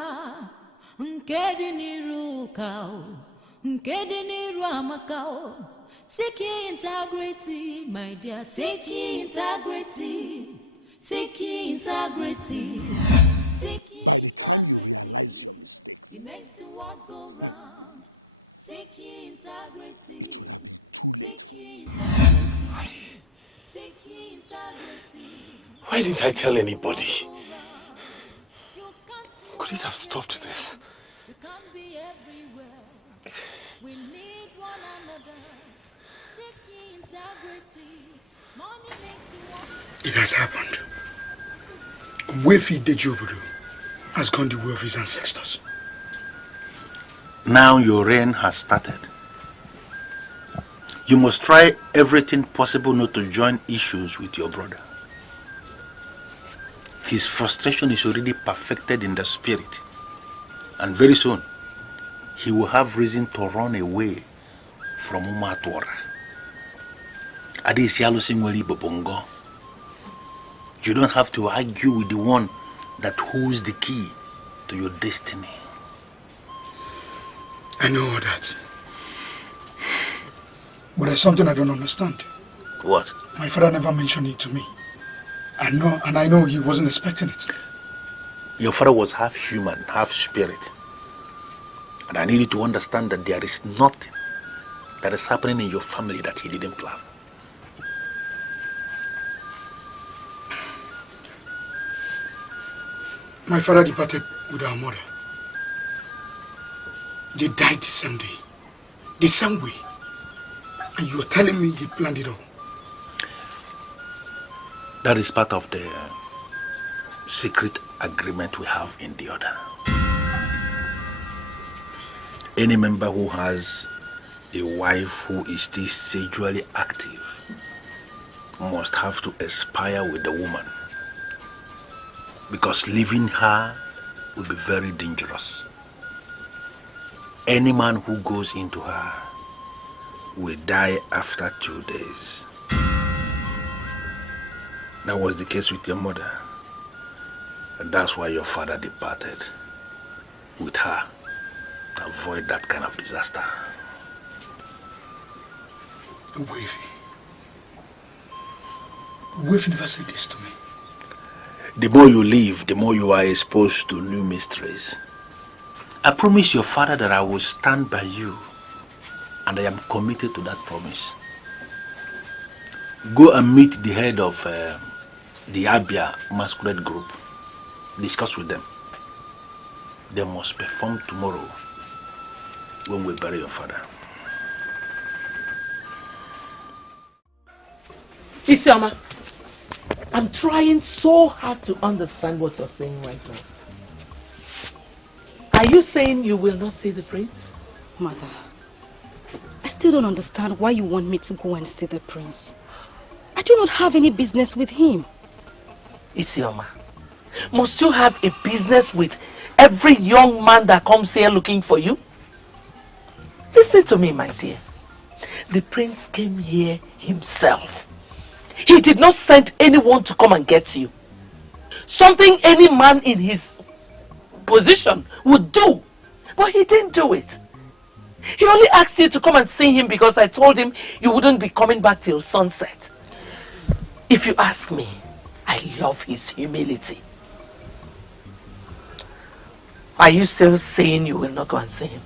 nke dị n'iru amaka. Seek ye integrity, my dear. Seek ye integrity. Seek ye integrity. By the time you realize your mistakes, it would have been too late for you. Why didn't I tell anybody? Could it have stopped this? It has happened. Owefi Obodo has gone the way of his ancestors. Now your reign has started. You must try everything possible not to join issues with your brother. His frustration is already perfected in the spirit, and very soon he will have reason to run away from Umatwara. You don't have to argue with the one that holds the key to your destiny. I know all that. But there's something I don't understand. What? My father never mentioned it to me. I know he wasn't expecting it. Your father was half human, half spirit. And I need you to understand that there is nothing that is happening in your family that he didn't plan. My father departed with our mother They died the same day. The same way. And you're telling me he planned it all. That is part of the secret agreement we have in the order. Any member who has a wife who is still sexually active must have to aspire with the woman, because leaving her will be very dangerous. Any man who goes into her will die after 2 days. That was the case with your mother, and that's why your father departed with her to avoid that kind of disaster. Wave never said this to me. The more you live, the more you are exposed to new mysteries. I promise your father that I will stand by you, and I am committed to that promise. Go and meet the head of the Abia masquerade group. Discuss with them. They must perform tomorrow when we bury your father. Isioma, I'm trying so hard to understand what you're saying right now. Are you saying you will not see the prince? Mother, I still don't understand why you want me to go and see the prince. I do not have any business with him. Isioma, must you have a business with every young man that comes here looking for you? Listen to me, my dear. The prince came here himself. He did not send anyone to come and get you. Something any man in his position would do, but he didn't do it. He only asked you to come and see him because I told him you wouldn't be coming back till sunset. If you ask me, I love his humility. Are you still saying you will not go and see him?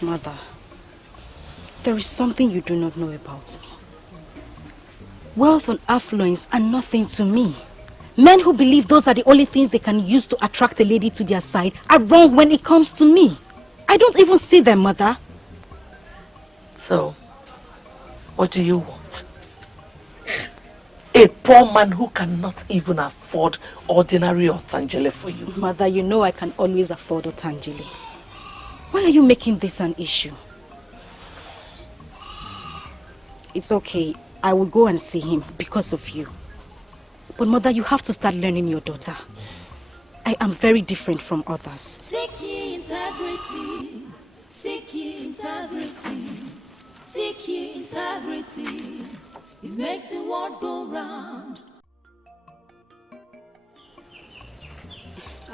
Mother, there is something you do not know about me. Wealth and affluence are nothing to me. Men who believe those are the only things they can use to attract a lady to their side are wrong when it comes to me. I don't even see them, Mother. So, what do you want? A poor man who cannot even afford ordinary otangele for you. Mother, you know I can always afford otangele. Why are you making this an issue? It's okay. I will go and see him because of you. But Mother, you have to start learning your daughter. I am very different from others. Seek ye integrity. Seek ye integrity. Seek ye integrity. It makes the world go round. I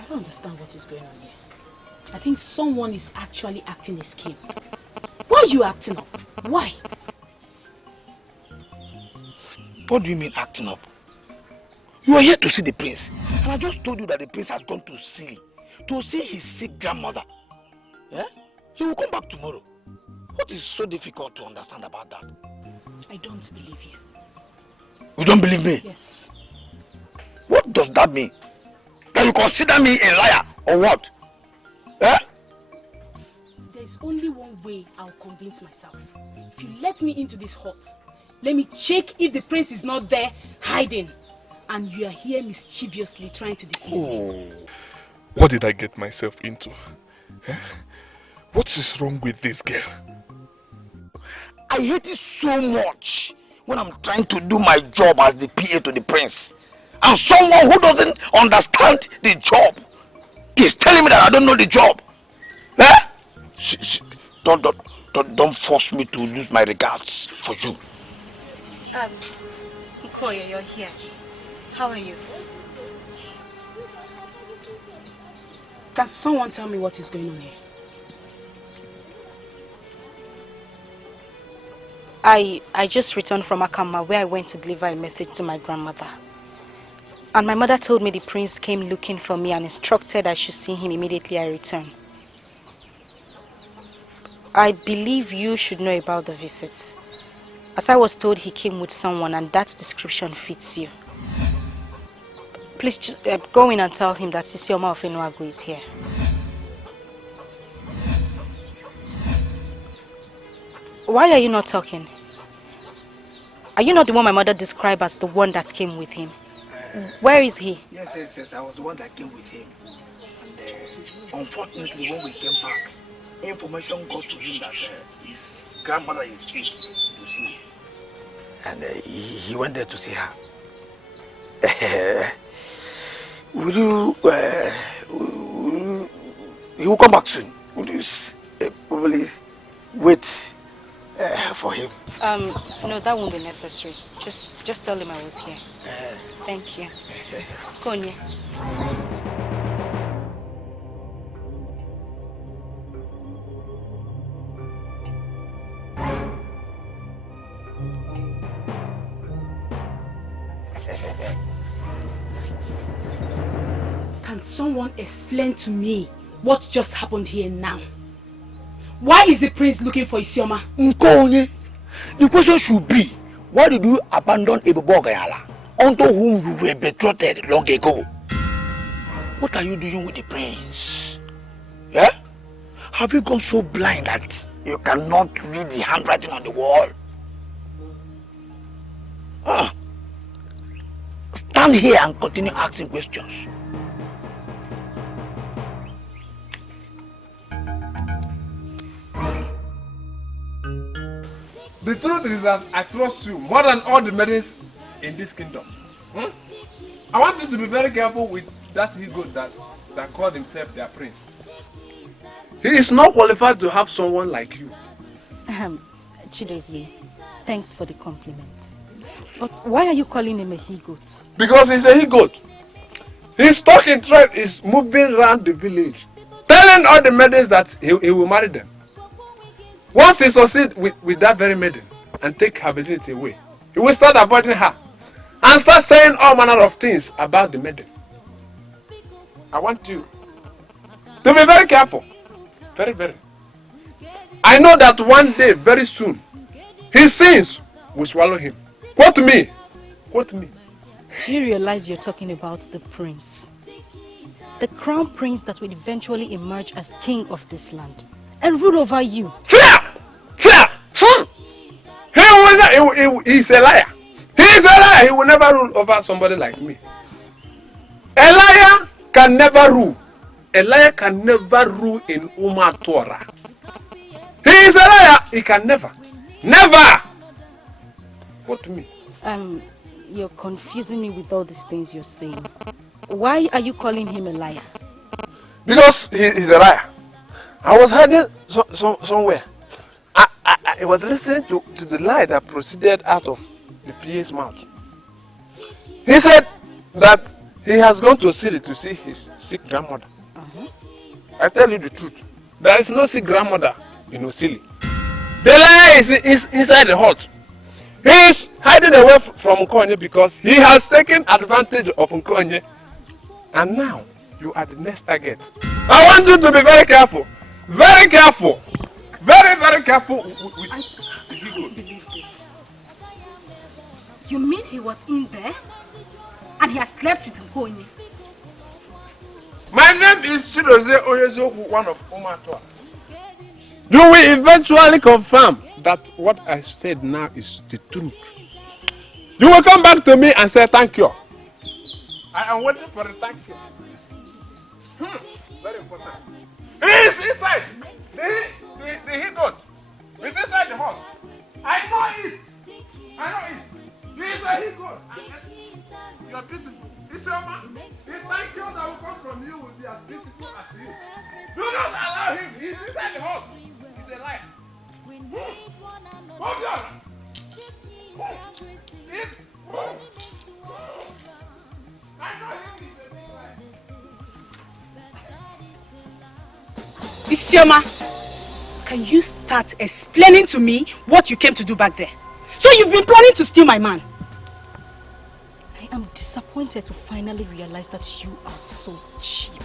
don't understand what is going on here. I think someone is actually acting a scheme. Why are you acting up? Why? What do you mean acting up? You are here to see the prince. And I just told you that the prince has gone to Sili to see his sick grandmother. Yeah? He will come back tomorrow. What is so difficult to understand about that? I don't believe you. You don't believe me? Yes. What does that mean? That you consider me a liar or what? Eh? There's only one way I'll convince myself. If you let me into this hut, let me check if the prince is not there hiding. And you are here mischievously trying to dismiss me. What did I get myself into? Eh? What is wrong with this girl? I hate it so much when I'm trying to do my job as the PA to the prince. And someone who doesn't understand the job is telling me that I don't know the job. Eh? Don't force me to lose my regards for you. Okoli, you're here. How are you? Can someone tell me what is going on here? I just returned from Akama where I went to deliver a message to my grandmother. And my mother told me the prince came looking for me and instructed I should see him immediately I return. I believe you should know about the visit. As I was told, he came with someone and that description fits you. Please just, go in and tell him that Isioma of Enuagu is here. Why are you not talking? Are you not the one my mother described as the one that came with him? Where is he? Yes, I was the one that came with him. And unfortunately, when we came back, information got to him that his grandmother is sick, you see. And he went there to see her. Will you, he will come back soon. Would you probably wait for him? No, that won't be necessary. Just tell him I was here. Thank you. Konye. Can someone explain to me what just happened here now? Why is the prince looking for Isioma? Nkonye, the question should be, why did you abandon Ebobogayala, unto whom you were betrothed long ago? What are you doing with the prince? Yeah? Have you gone so blind that you cannot read the handwriting on the wall? Stand here and continue asking questions. The truth is that I trust you more than all the maidens in this kingdom. I want you to be very careful with that ego that called himself their prince. He is not qualified to have someone like you. Chidozie, thanks for the compliment. But why are you calling him a he-goat? Because he's a he-goat. His talking thread is moving around the village, telling all the maidens that he will marry them. Once he succeeds with that very maiden and take her virginity away, he will start avoiding her and start saying all manner of things about the maiden. I want you to be very careful. Very, very. I know that one day, very soon, his sins will swallow him. Quote me. Quote me. Do you realize you're talking about the prince? The crown prince that will eventually emerge as king of this land and rule over you. Fear! Fear! He's a liar. He's a liar. He will never rule over somebody like me. A liar can never rule. A liar can never rule in Umatora. He is a liar. He can never. Never! What me? You're confusing me with all these things you're saying. Why are you calling him a liar? Because he's a liar. I was hiding somewhere. I was listening to the lie that proceeded out of the PA's mouth. He said that he has gone to Sili to see his sick grandmother. I tell you the truth. There is no sick grandmother in Osili. The lie is inside the hut. He is hiding away from Nkonye because he has taken advantage of Nkonye. And now, you are the next target. I want you to be very careful. Very careful. Very, very careful. I can't believe this. You mean he was in there? And he has slept with Nkonye? My name is Chidozie Oyezoku, one of Umatora. You will eventually confirm that what I said now is the truth. You will come back to me and say thank you. I am waiting for the thank you. Very important. He is inside. The he-goat. He's inside the hall. I know it. I know it. He is a he-goat. You are beautiful. Isioma, the thank you that will come from you will be as beautiful as you. Do not allow him. He's inside the hall. He's a liar. Hold on. Isioma, can you start explaining to me what you came to do back there? So you've been planning to steal my man? I am disappointed to finally realize that you are so cheap.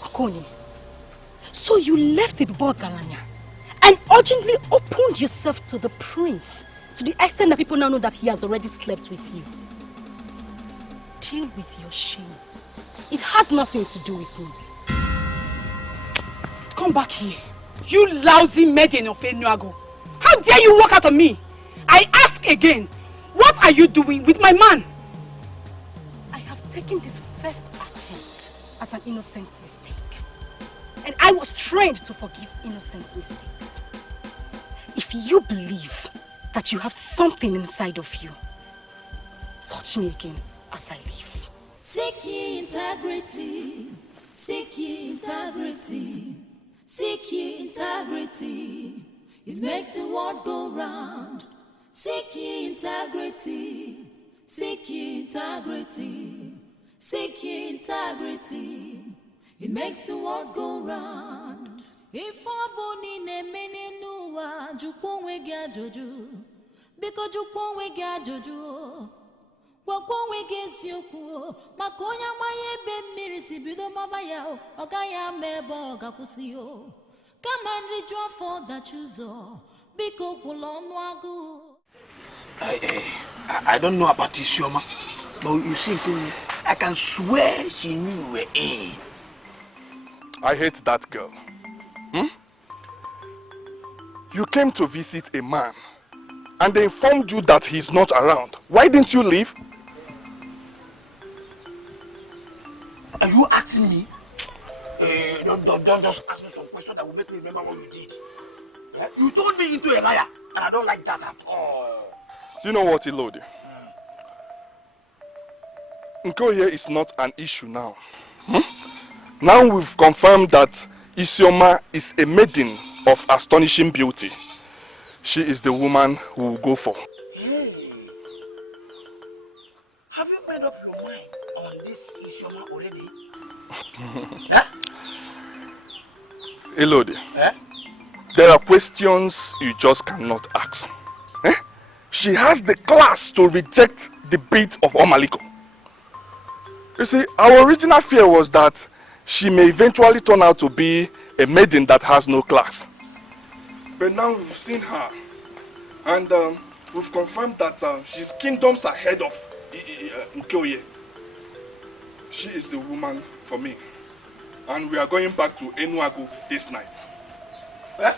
Okoli, so you left Ibubo-Galanya and urgently opened yourself to the prince to the extent that people now know that he has already slept with you. Deal with your shame. It has nothing to do with me. Come back here. You lousy maiden of Enuago. How dare you walk out on me? I ask again, what are you doing with my man? I have taken this first attempt as an innocent mistake. And I was trained to forgive innocent mistakes. If you believe that you have something inside of you, touch me again as I leave. Seek ye integrity. Seek ye integrity. Seek ye integrity. It makes the world go round. Seek ye integrity. Seek ye integrity. Seek ye integrity. It makes the world go round. If aboni ne menenuwa jukwo wegi ajoju. Biko jukwo wegi ajoju. Gwakwo wegi eziokwu. Maka onye amaghị ebe mmiri si bido mama ya ọ gaghị ama ebe ọ ga-akwụsị o. Kama nriju afọ dachi ụzọ. Biko kwụla ọnụ agụ. I don't know about Isioma, but you see, I can swear she knew you were in. I hate that girl. You came to visit a man and they informed you that he's not around. Why didn't you leave? Are you asking me? Don't just ask me some questions that will make me remember what you did. Yeah? You told me into a liar, and I don't like that at all. You know what, Ilodi? Nkoye is not an issue now. Now we've confirmed that Isioma is a maiden of astonishing beauty. She is the woman who will go for. Hey! Have you made up your mind on this Isioma already? Yeah? Elodie, yeah? There are questions you just cannot ask. Eh? She has the class to reject the bead of Omaliko. You see, our original fear was that she may eventually turn out to be a maiden that has no class. But now we've seen her, and we've confirmed that she's kingdoms ahead of Nkoye. She is the woman for me. And we are going back to Enuago this night. Eh?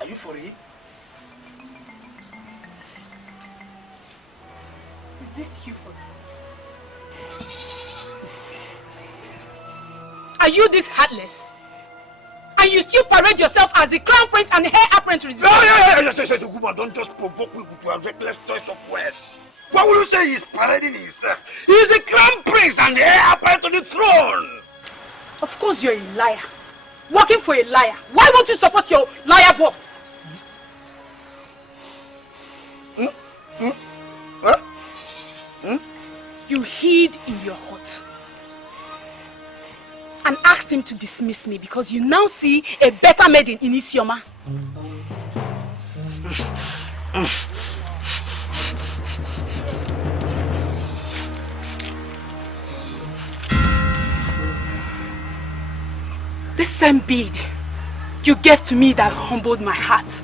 Are you for real? Is this you for me? Are you this heartless? And you still parade yourself as the crown prince and heir apparent to the Yes, woman, don't just provoke me with your reckless choice of words. What would you say he's parading himself? He's the crown prince and the heir apparent to the throne. Of course you're a liar. Working for a liar. Why won't you support your liar boss? What? You hid in your hut and asked him to dismiss me because you now see a better maiden in Isioma. This same bead you gave to me that humbled my heart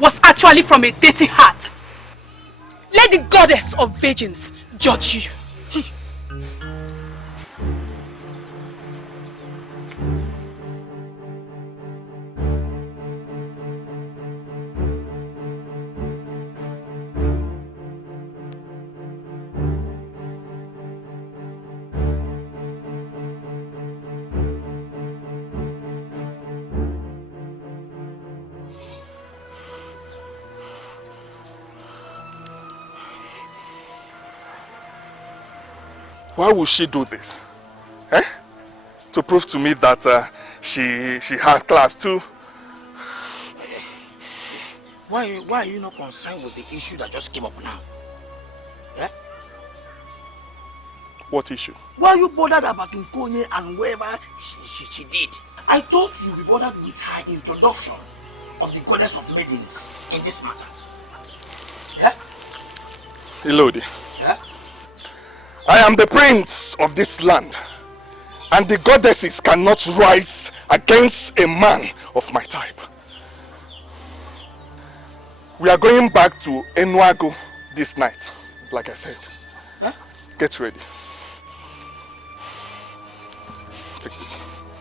was actually from a dirty heart. Let the goddess of virgins judge you. Why would she do this? Eh? To prove to me that she has class too. Why are you not concerned with the issue that just came up now? Yeah? What issue? Why are you bothered about Nkonye and whatever she did? I thought you'd be bothered with her introduction of the goddess of maidens in this matter. Yeah? Elodie. Yeah? I am the prince of this land, and the goddesses cannot rise against a man of my type. We are going back to Enuago this night, like I said. Huh? Get ready. Take this.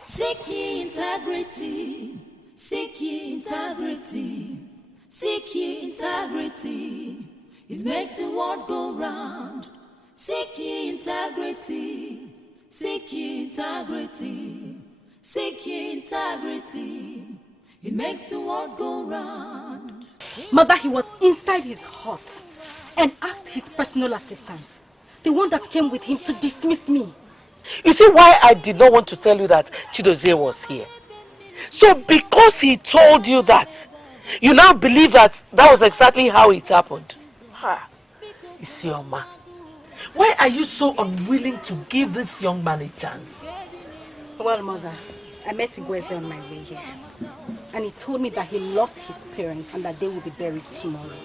Seek ye integrity. Seek ye integrity. Seek ye integrity. It makes the world go round. Seek ye integrity. Seek ye integrity. Seek ye integrity. It makes the world go round. Mother, he was inside his hut and asked his personal assistant, the one that came with him, to dismiss me. You see why I did not want to tell you that Chidozie was here? So because he told you that, you now believe that that was exactly how it happened. Ha! Isioma, why are you so unwilling to give this young man a chance? Well, Mother, I met Ngozi on my way here. And he told me that he lost his parents and that they will be buried tomorrow.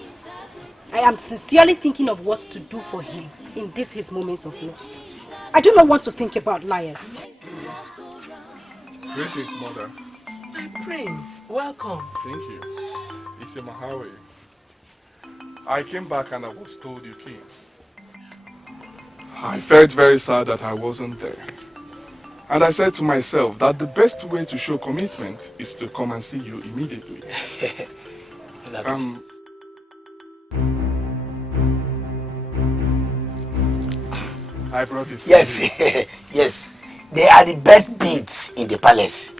I am sincerely thinking of what to do for him in this his moment of loss. I do not want to think about liars. Greetings, Mother. My prince, welcome. Thank you. Isioma, how are you? I came back and I was told you came. I felt very sad that I wasn't there. And I said to myself that the best way to show commitment is to come and see you immediately. I brought this. Yes, yes. They are the best beads in the palace.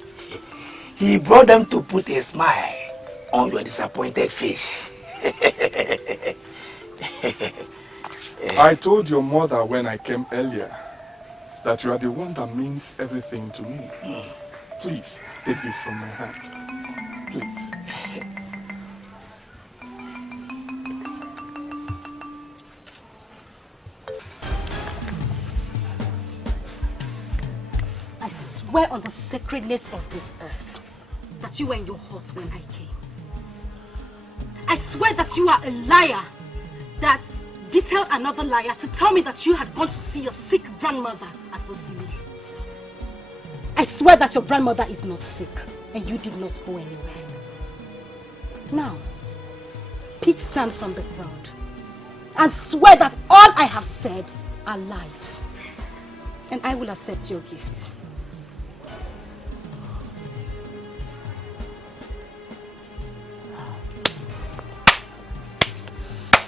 He brought them to put a smile on your disappointed face. I told your mother when I came earlier that you are the one that means everything to me. Please, take this from my hand. Please. I swear on the sacredness of this earth that you were in your hut when I came. I swear that you are a liar that detailed another liar to tell me that you had gone to see your sick grandmother at Ozili. I swear that your grandmother is not sick and you did not go anywhere. Now, pick sand from the ground and swear that all I have said are lies, and I will accept your gift.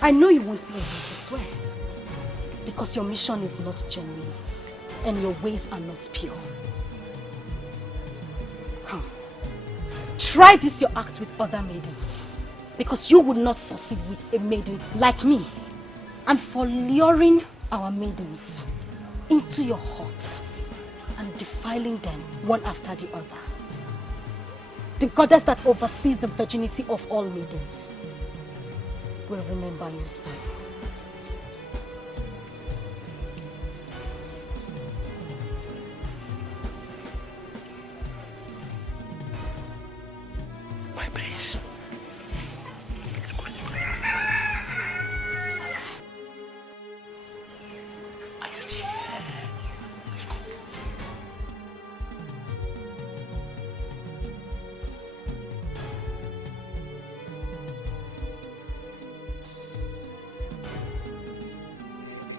I know you won't be able to swear because your mission is not genuine and your ways are not pure. Come, try this your act with other maidens because you would not succeed with a maiden like me. And for luring our maidens into your hut and defiling them one after the other, the goddess that oversees the virginity of all maidens will remember you soon. My prince.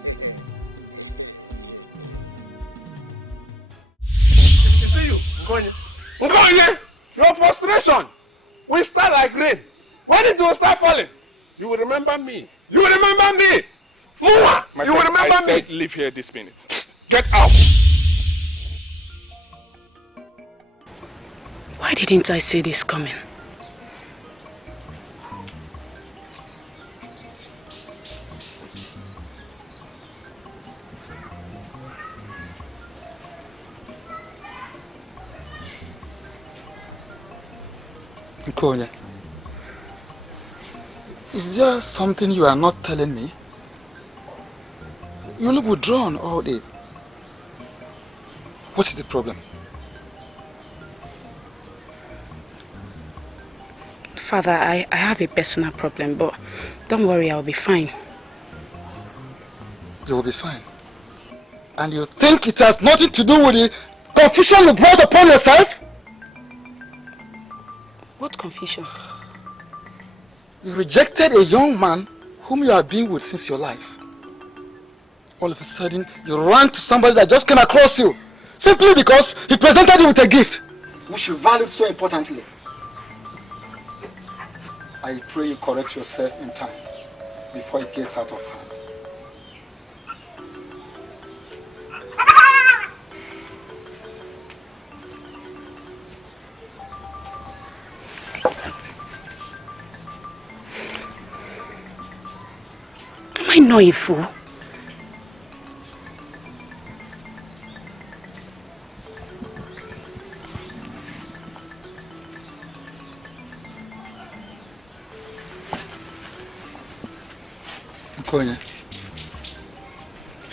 You see you, Ngozi, your frustration will start like rain. When it will start falling, you will remember me. You will remember me. Mua, you will remember me. Leave here this minute. Get out. Why didn't I see this coming? Konya, is there something you are not telling me? You look withdrawn all day. What is the problem? Father, I have a personal problem, but don't worry, I'll be fine. You will be fine. And you think it has nothing to do with the confusion you brought upon yourself? What confusion? You rejected a young man whom you have been with since your life. All of a sudden, you ran to somebody that just came across you. Simply because he presented you with a gift, which you valued so importantly. I pray you correct yourself in time before it gets out of hand. Am I not a fool?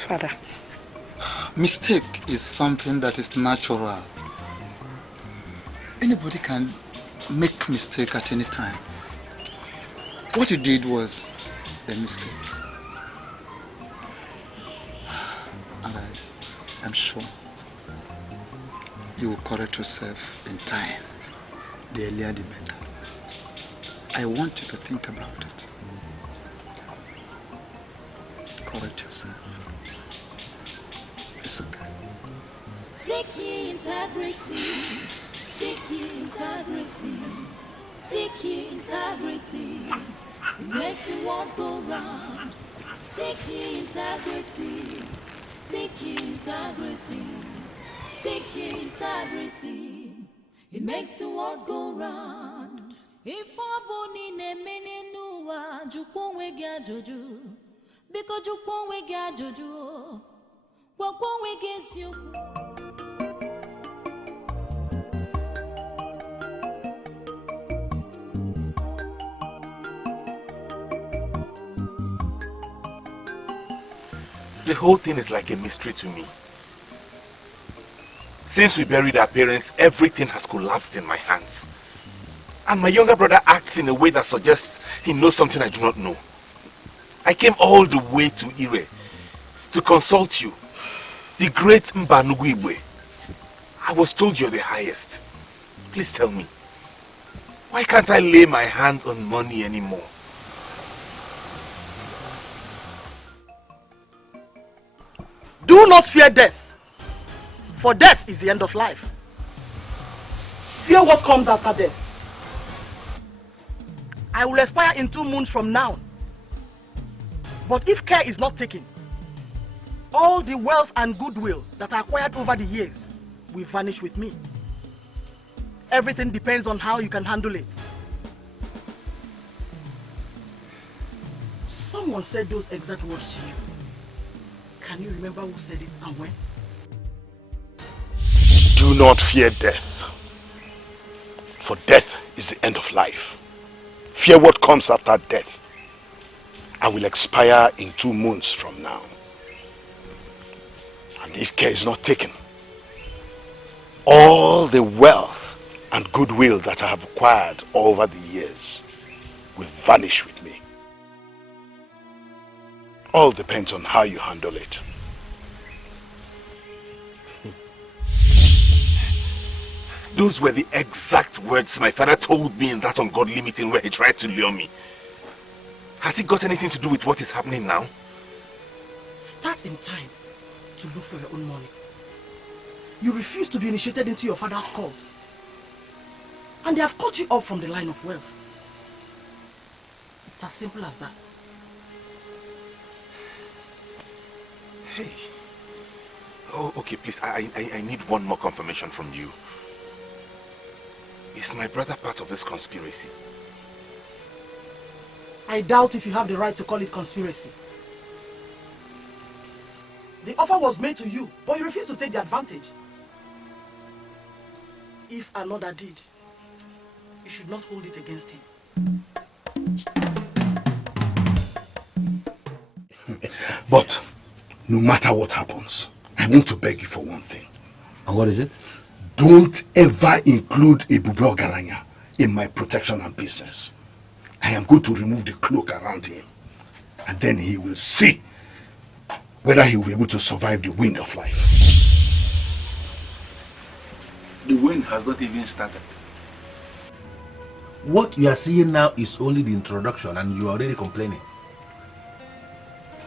Father. Mistake is something that is natural. Anybody can make mistake at any time. What you did was a mistake. And I'm sure you will correct yourself in time. The earlier the better. I want you to think about it. Correct yourself. It's okay. Seek ye integrity. Seek ye integrity. Seek ye integrity. It makes the world go round. Seek ye integrity. Seek ye integrity. Seek ye integrity. It makes the world go round. If aboni ne menenuwa jukwe gya joju. Because jukwe gya joju. Wakwe gets you. The whole thing is like a mystery to me. Since we buried our parents, everything has collapsed in my hands. And my younger brother acts in a way that suggests he knows something I do not know. I came all the way to Ire to consult you, the great Mbanugwibwe. I was told you're the highest. Please tell me, why can't I lay my hands on money anymore? Do not fear death, for death is the end of life. Fear what comes after death. I will expire in 2 moons from now. But if care is not taken, all the wealth and goodwill that I acquired over the years will vanish with me. Everything depends on how you can handle it. Someone said those exact words to you. Can you remember who said it and when? Do not fear death, for death is the end of life. Fear what comes after death. I will expire in 2 moons from now. And if care is not taken, all the wealth and goodwill that I have acquired over the years will vanish with me. All depends on how you handle it. Those were the exact words my father told me in that ungodly meeting where he tried to lure me. Has it got anything to do with what is happening now? Start in time to look for your own money. You refuse to be initiated into your father's cult. And they have cut you off from the line of wealth. It's as simple as that. Hey. Oh, okay, please. I need one more confirmation from you. Is my brother part of this conspiracy? I doubt if you have the right to call it conspiracy. The offer was made to you, but you refused to take the advantage. If another did, you should not hold it against him. But no matter what happens, I want to beg you for one thing. And what is it? Don't ever include Ebube Ogaranya in my protection and business. I am going to remove the cloak around him, and then he will see whether he will be able to survive the wind of life. The wind has not even started. What you are seeing now is only the introduction, and you are already complaining.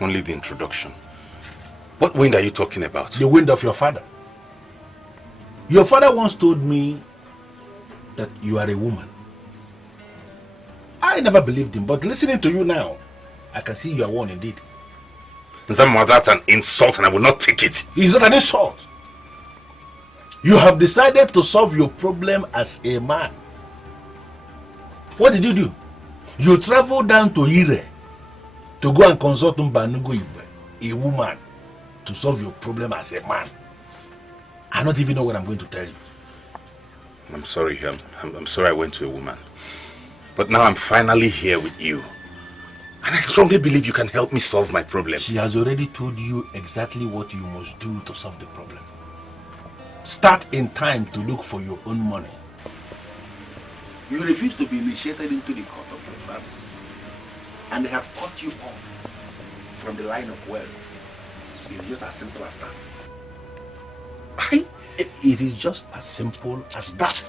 Only the introduction. What wind are you talking about? The wind of your father. Your father once told me that you are a woman. I never believed him, but listening to you now, I can see you are one indeed. Nzamma, that's an insult and I will not take it. It's not an insult. You have decided to solve your problem as a man. What did you do? You traveled down to Ire to go and consult Mbanugo Igwe, a woman, to solve your problem as a man. I don't even know what I'm going to tell you. I'm sorry, I'm sorry I went to a woman. But now I'm finally here with you. And I strongly believe you can help me solve my problem. She has already told you exactly what you must do to solve the problem. Start in time to look for your own money. You refuse to be initiated into the court of your family. And they have cut you off from the line of wealth. It's just as simple as that. It is just as simple as that.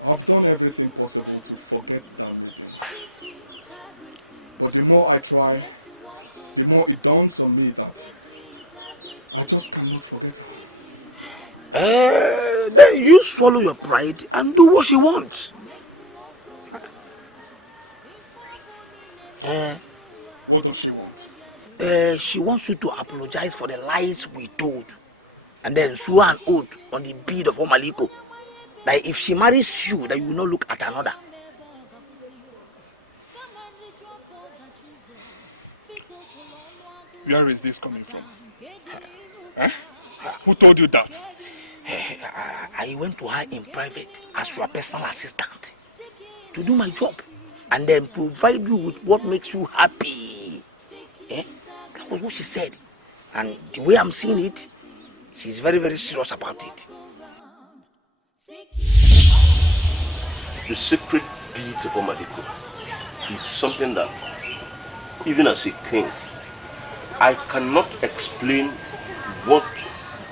I've done everything possible to forget that meeting. But the more I try, the more it dawns on me that I just cannot forget her. Then you swallow your pride and do what she wants. What does she want? She wants you to apologize for the lies we told. And then swear an oath on the bead of Omaliko. That if she marries you, that you will not look at another. Where is this coming from? Huh? Who told you that? I went to her in private as your personal assistant to do my job and then provide you with what makes you happy. That was what she said. And the way I'm seeing it, she's very, very serious about it. The secret beads of Omaliko is something that, even as a king, I cannot explain what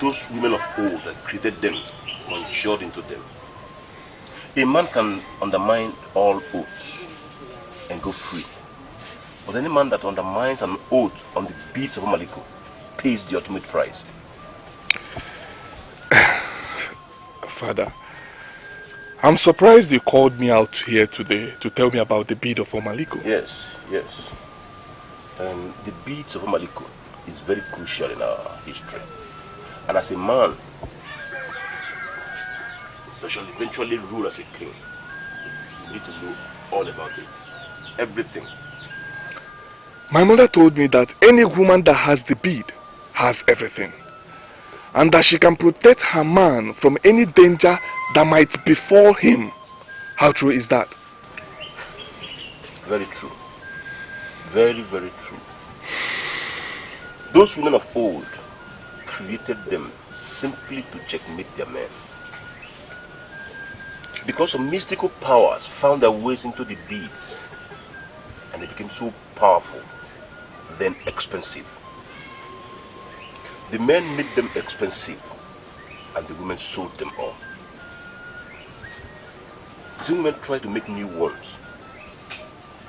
those women of old that created them conjured into them. A man can undermine all oaths and go free. But any man that undermines an oath on the beads of Omaliko pays the ultimate price. Father, I'm surprised you called me out here today to tell me about the bead of Omaliko. Yes. The beads of Omaliko is very crucial in our history. And as a man that shall eventually rule as a king, you need to know all about it. Everything. My mother told me that any woman that has the bead has everything. And that she can protect her man from any danger that might befall him. How true is that? It's very true. Very, very true. Those women of old created them simply to checkmate their men. Because some mystical powers found their ways into the beads and they became so powerful, then expensive. The men made them expensive and the women sold them off. The women tried to make new ones,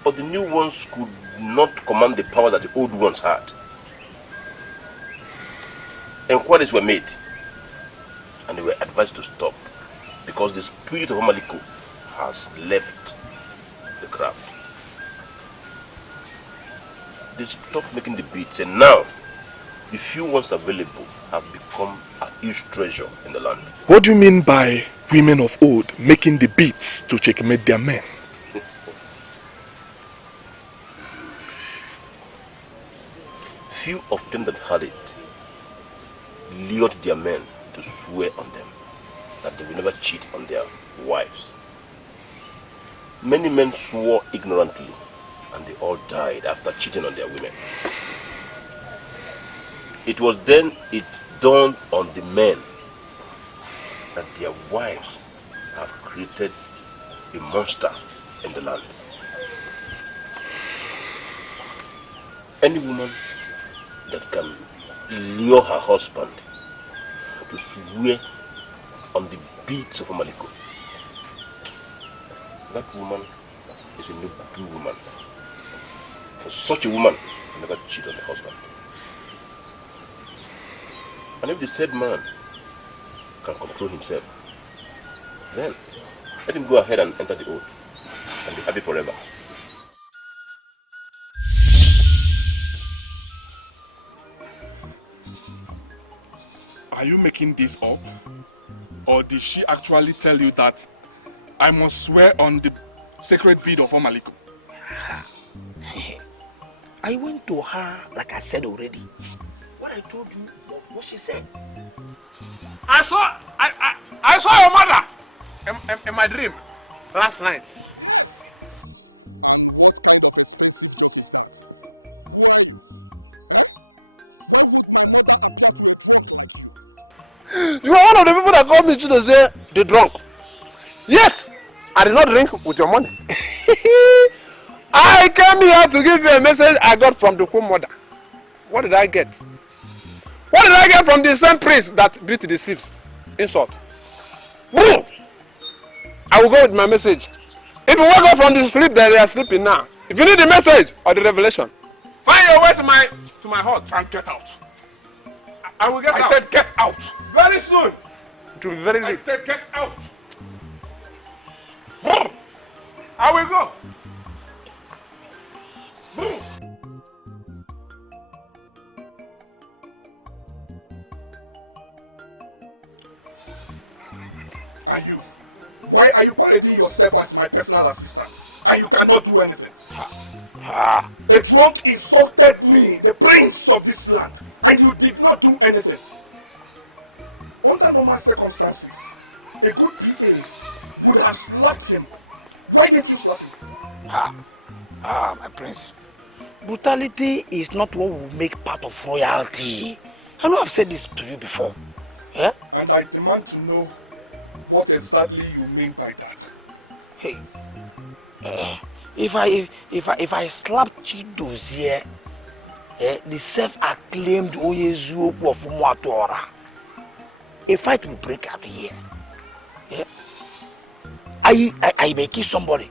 but the new ones could not command the power that the old ones had. Inquiries were made and they were advised to stop because the spirit of Omaliko has left the craft. They stopped making the beads and now the few ones available have become a huge treasure in the land. What do you mean by women of old making the beads to checkmate their men? Few of them that had it lured their men to swear on them that they will never cheat on their wives. Many men swore ignorantly and they all died after cheating on their women. It was then it dawned on the men that their wives have created a monster in the land. Any woman that can lure her husband to swear on the beads of Omaliko, that woman is a noble woman. For such a woman never cheat on the husband. And if the said man can control himself, then let him go ahead and enter the oath and be happy forever. Are you making this up? Or did she actually tell you that I must swear on the sacred bead of Omaliko? I went to her like I said already. What I told you was what she said. I saw your mother in my dream last night. Yes. And what kind of expensive joke is that? Who are you? Eh? Why would my mother appear to a drunk like you? You are one of the people that called me to say the drunk. Yet, I did not drink with your money. I came here to give you a message I got from the Queen Mother. What did I get? What did I get from the same priest that beat the thieves? Insult. Boom! I will go with my message. If you wake up from the sleep that they are sleeping now, if you need the message or the revelation, find your way to my hut and get out. I will get out. I said get out. Very soon. It will be very late. I said get out. Boom! I will go. Boom! And you? Why are you parading yourself as my personal assistant? And you cannot do anything? A drunk insulted me, the prince of this land, and you did not do anything. Under normal circumstances, a good PA would have slapped him. Why didn't you slap him? My prince. Brutality is not what will make part of royalty. I know I've said this to you before. Yeah? And I demand to know what exactly you mean by that. Hey, if I slap Chido's here, the self-acclaimed Ezeonu of Umuatora, a fight will break out here. Yeah? I may kill somebody,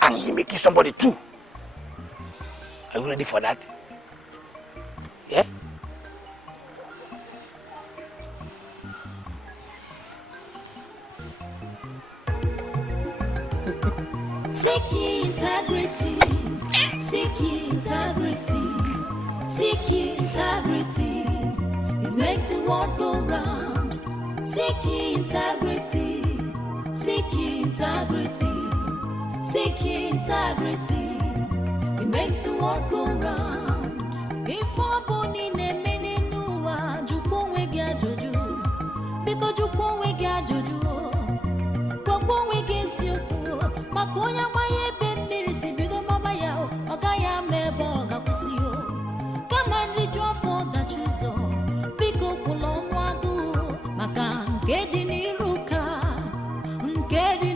and he may kill somebody too. Are you ready for that? Yeah? Seek integrity, seek integrity, seek integrity. It makes the world go round. Seek integrity, seek integrity, seek integrity. It makes the world go round. If aboni ne meni nuwa jupo wege joju, because jupo wege joju, jupo wege sioko, makonya.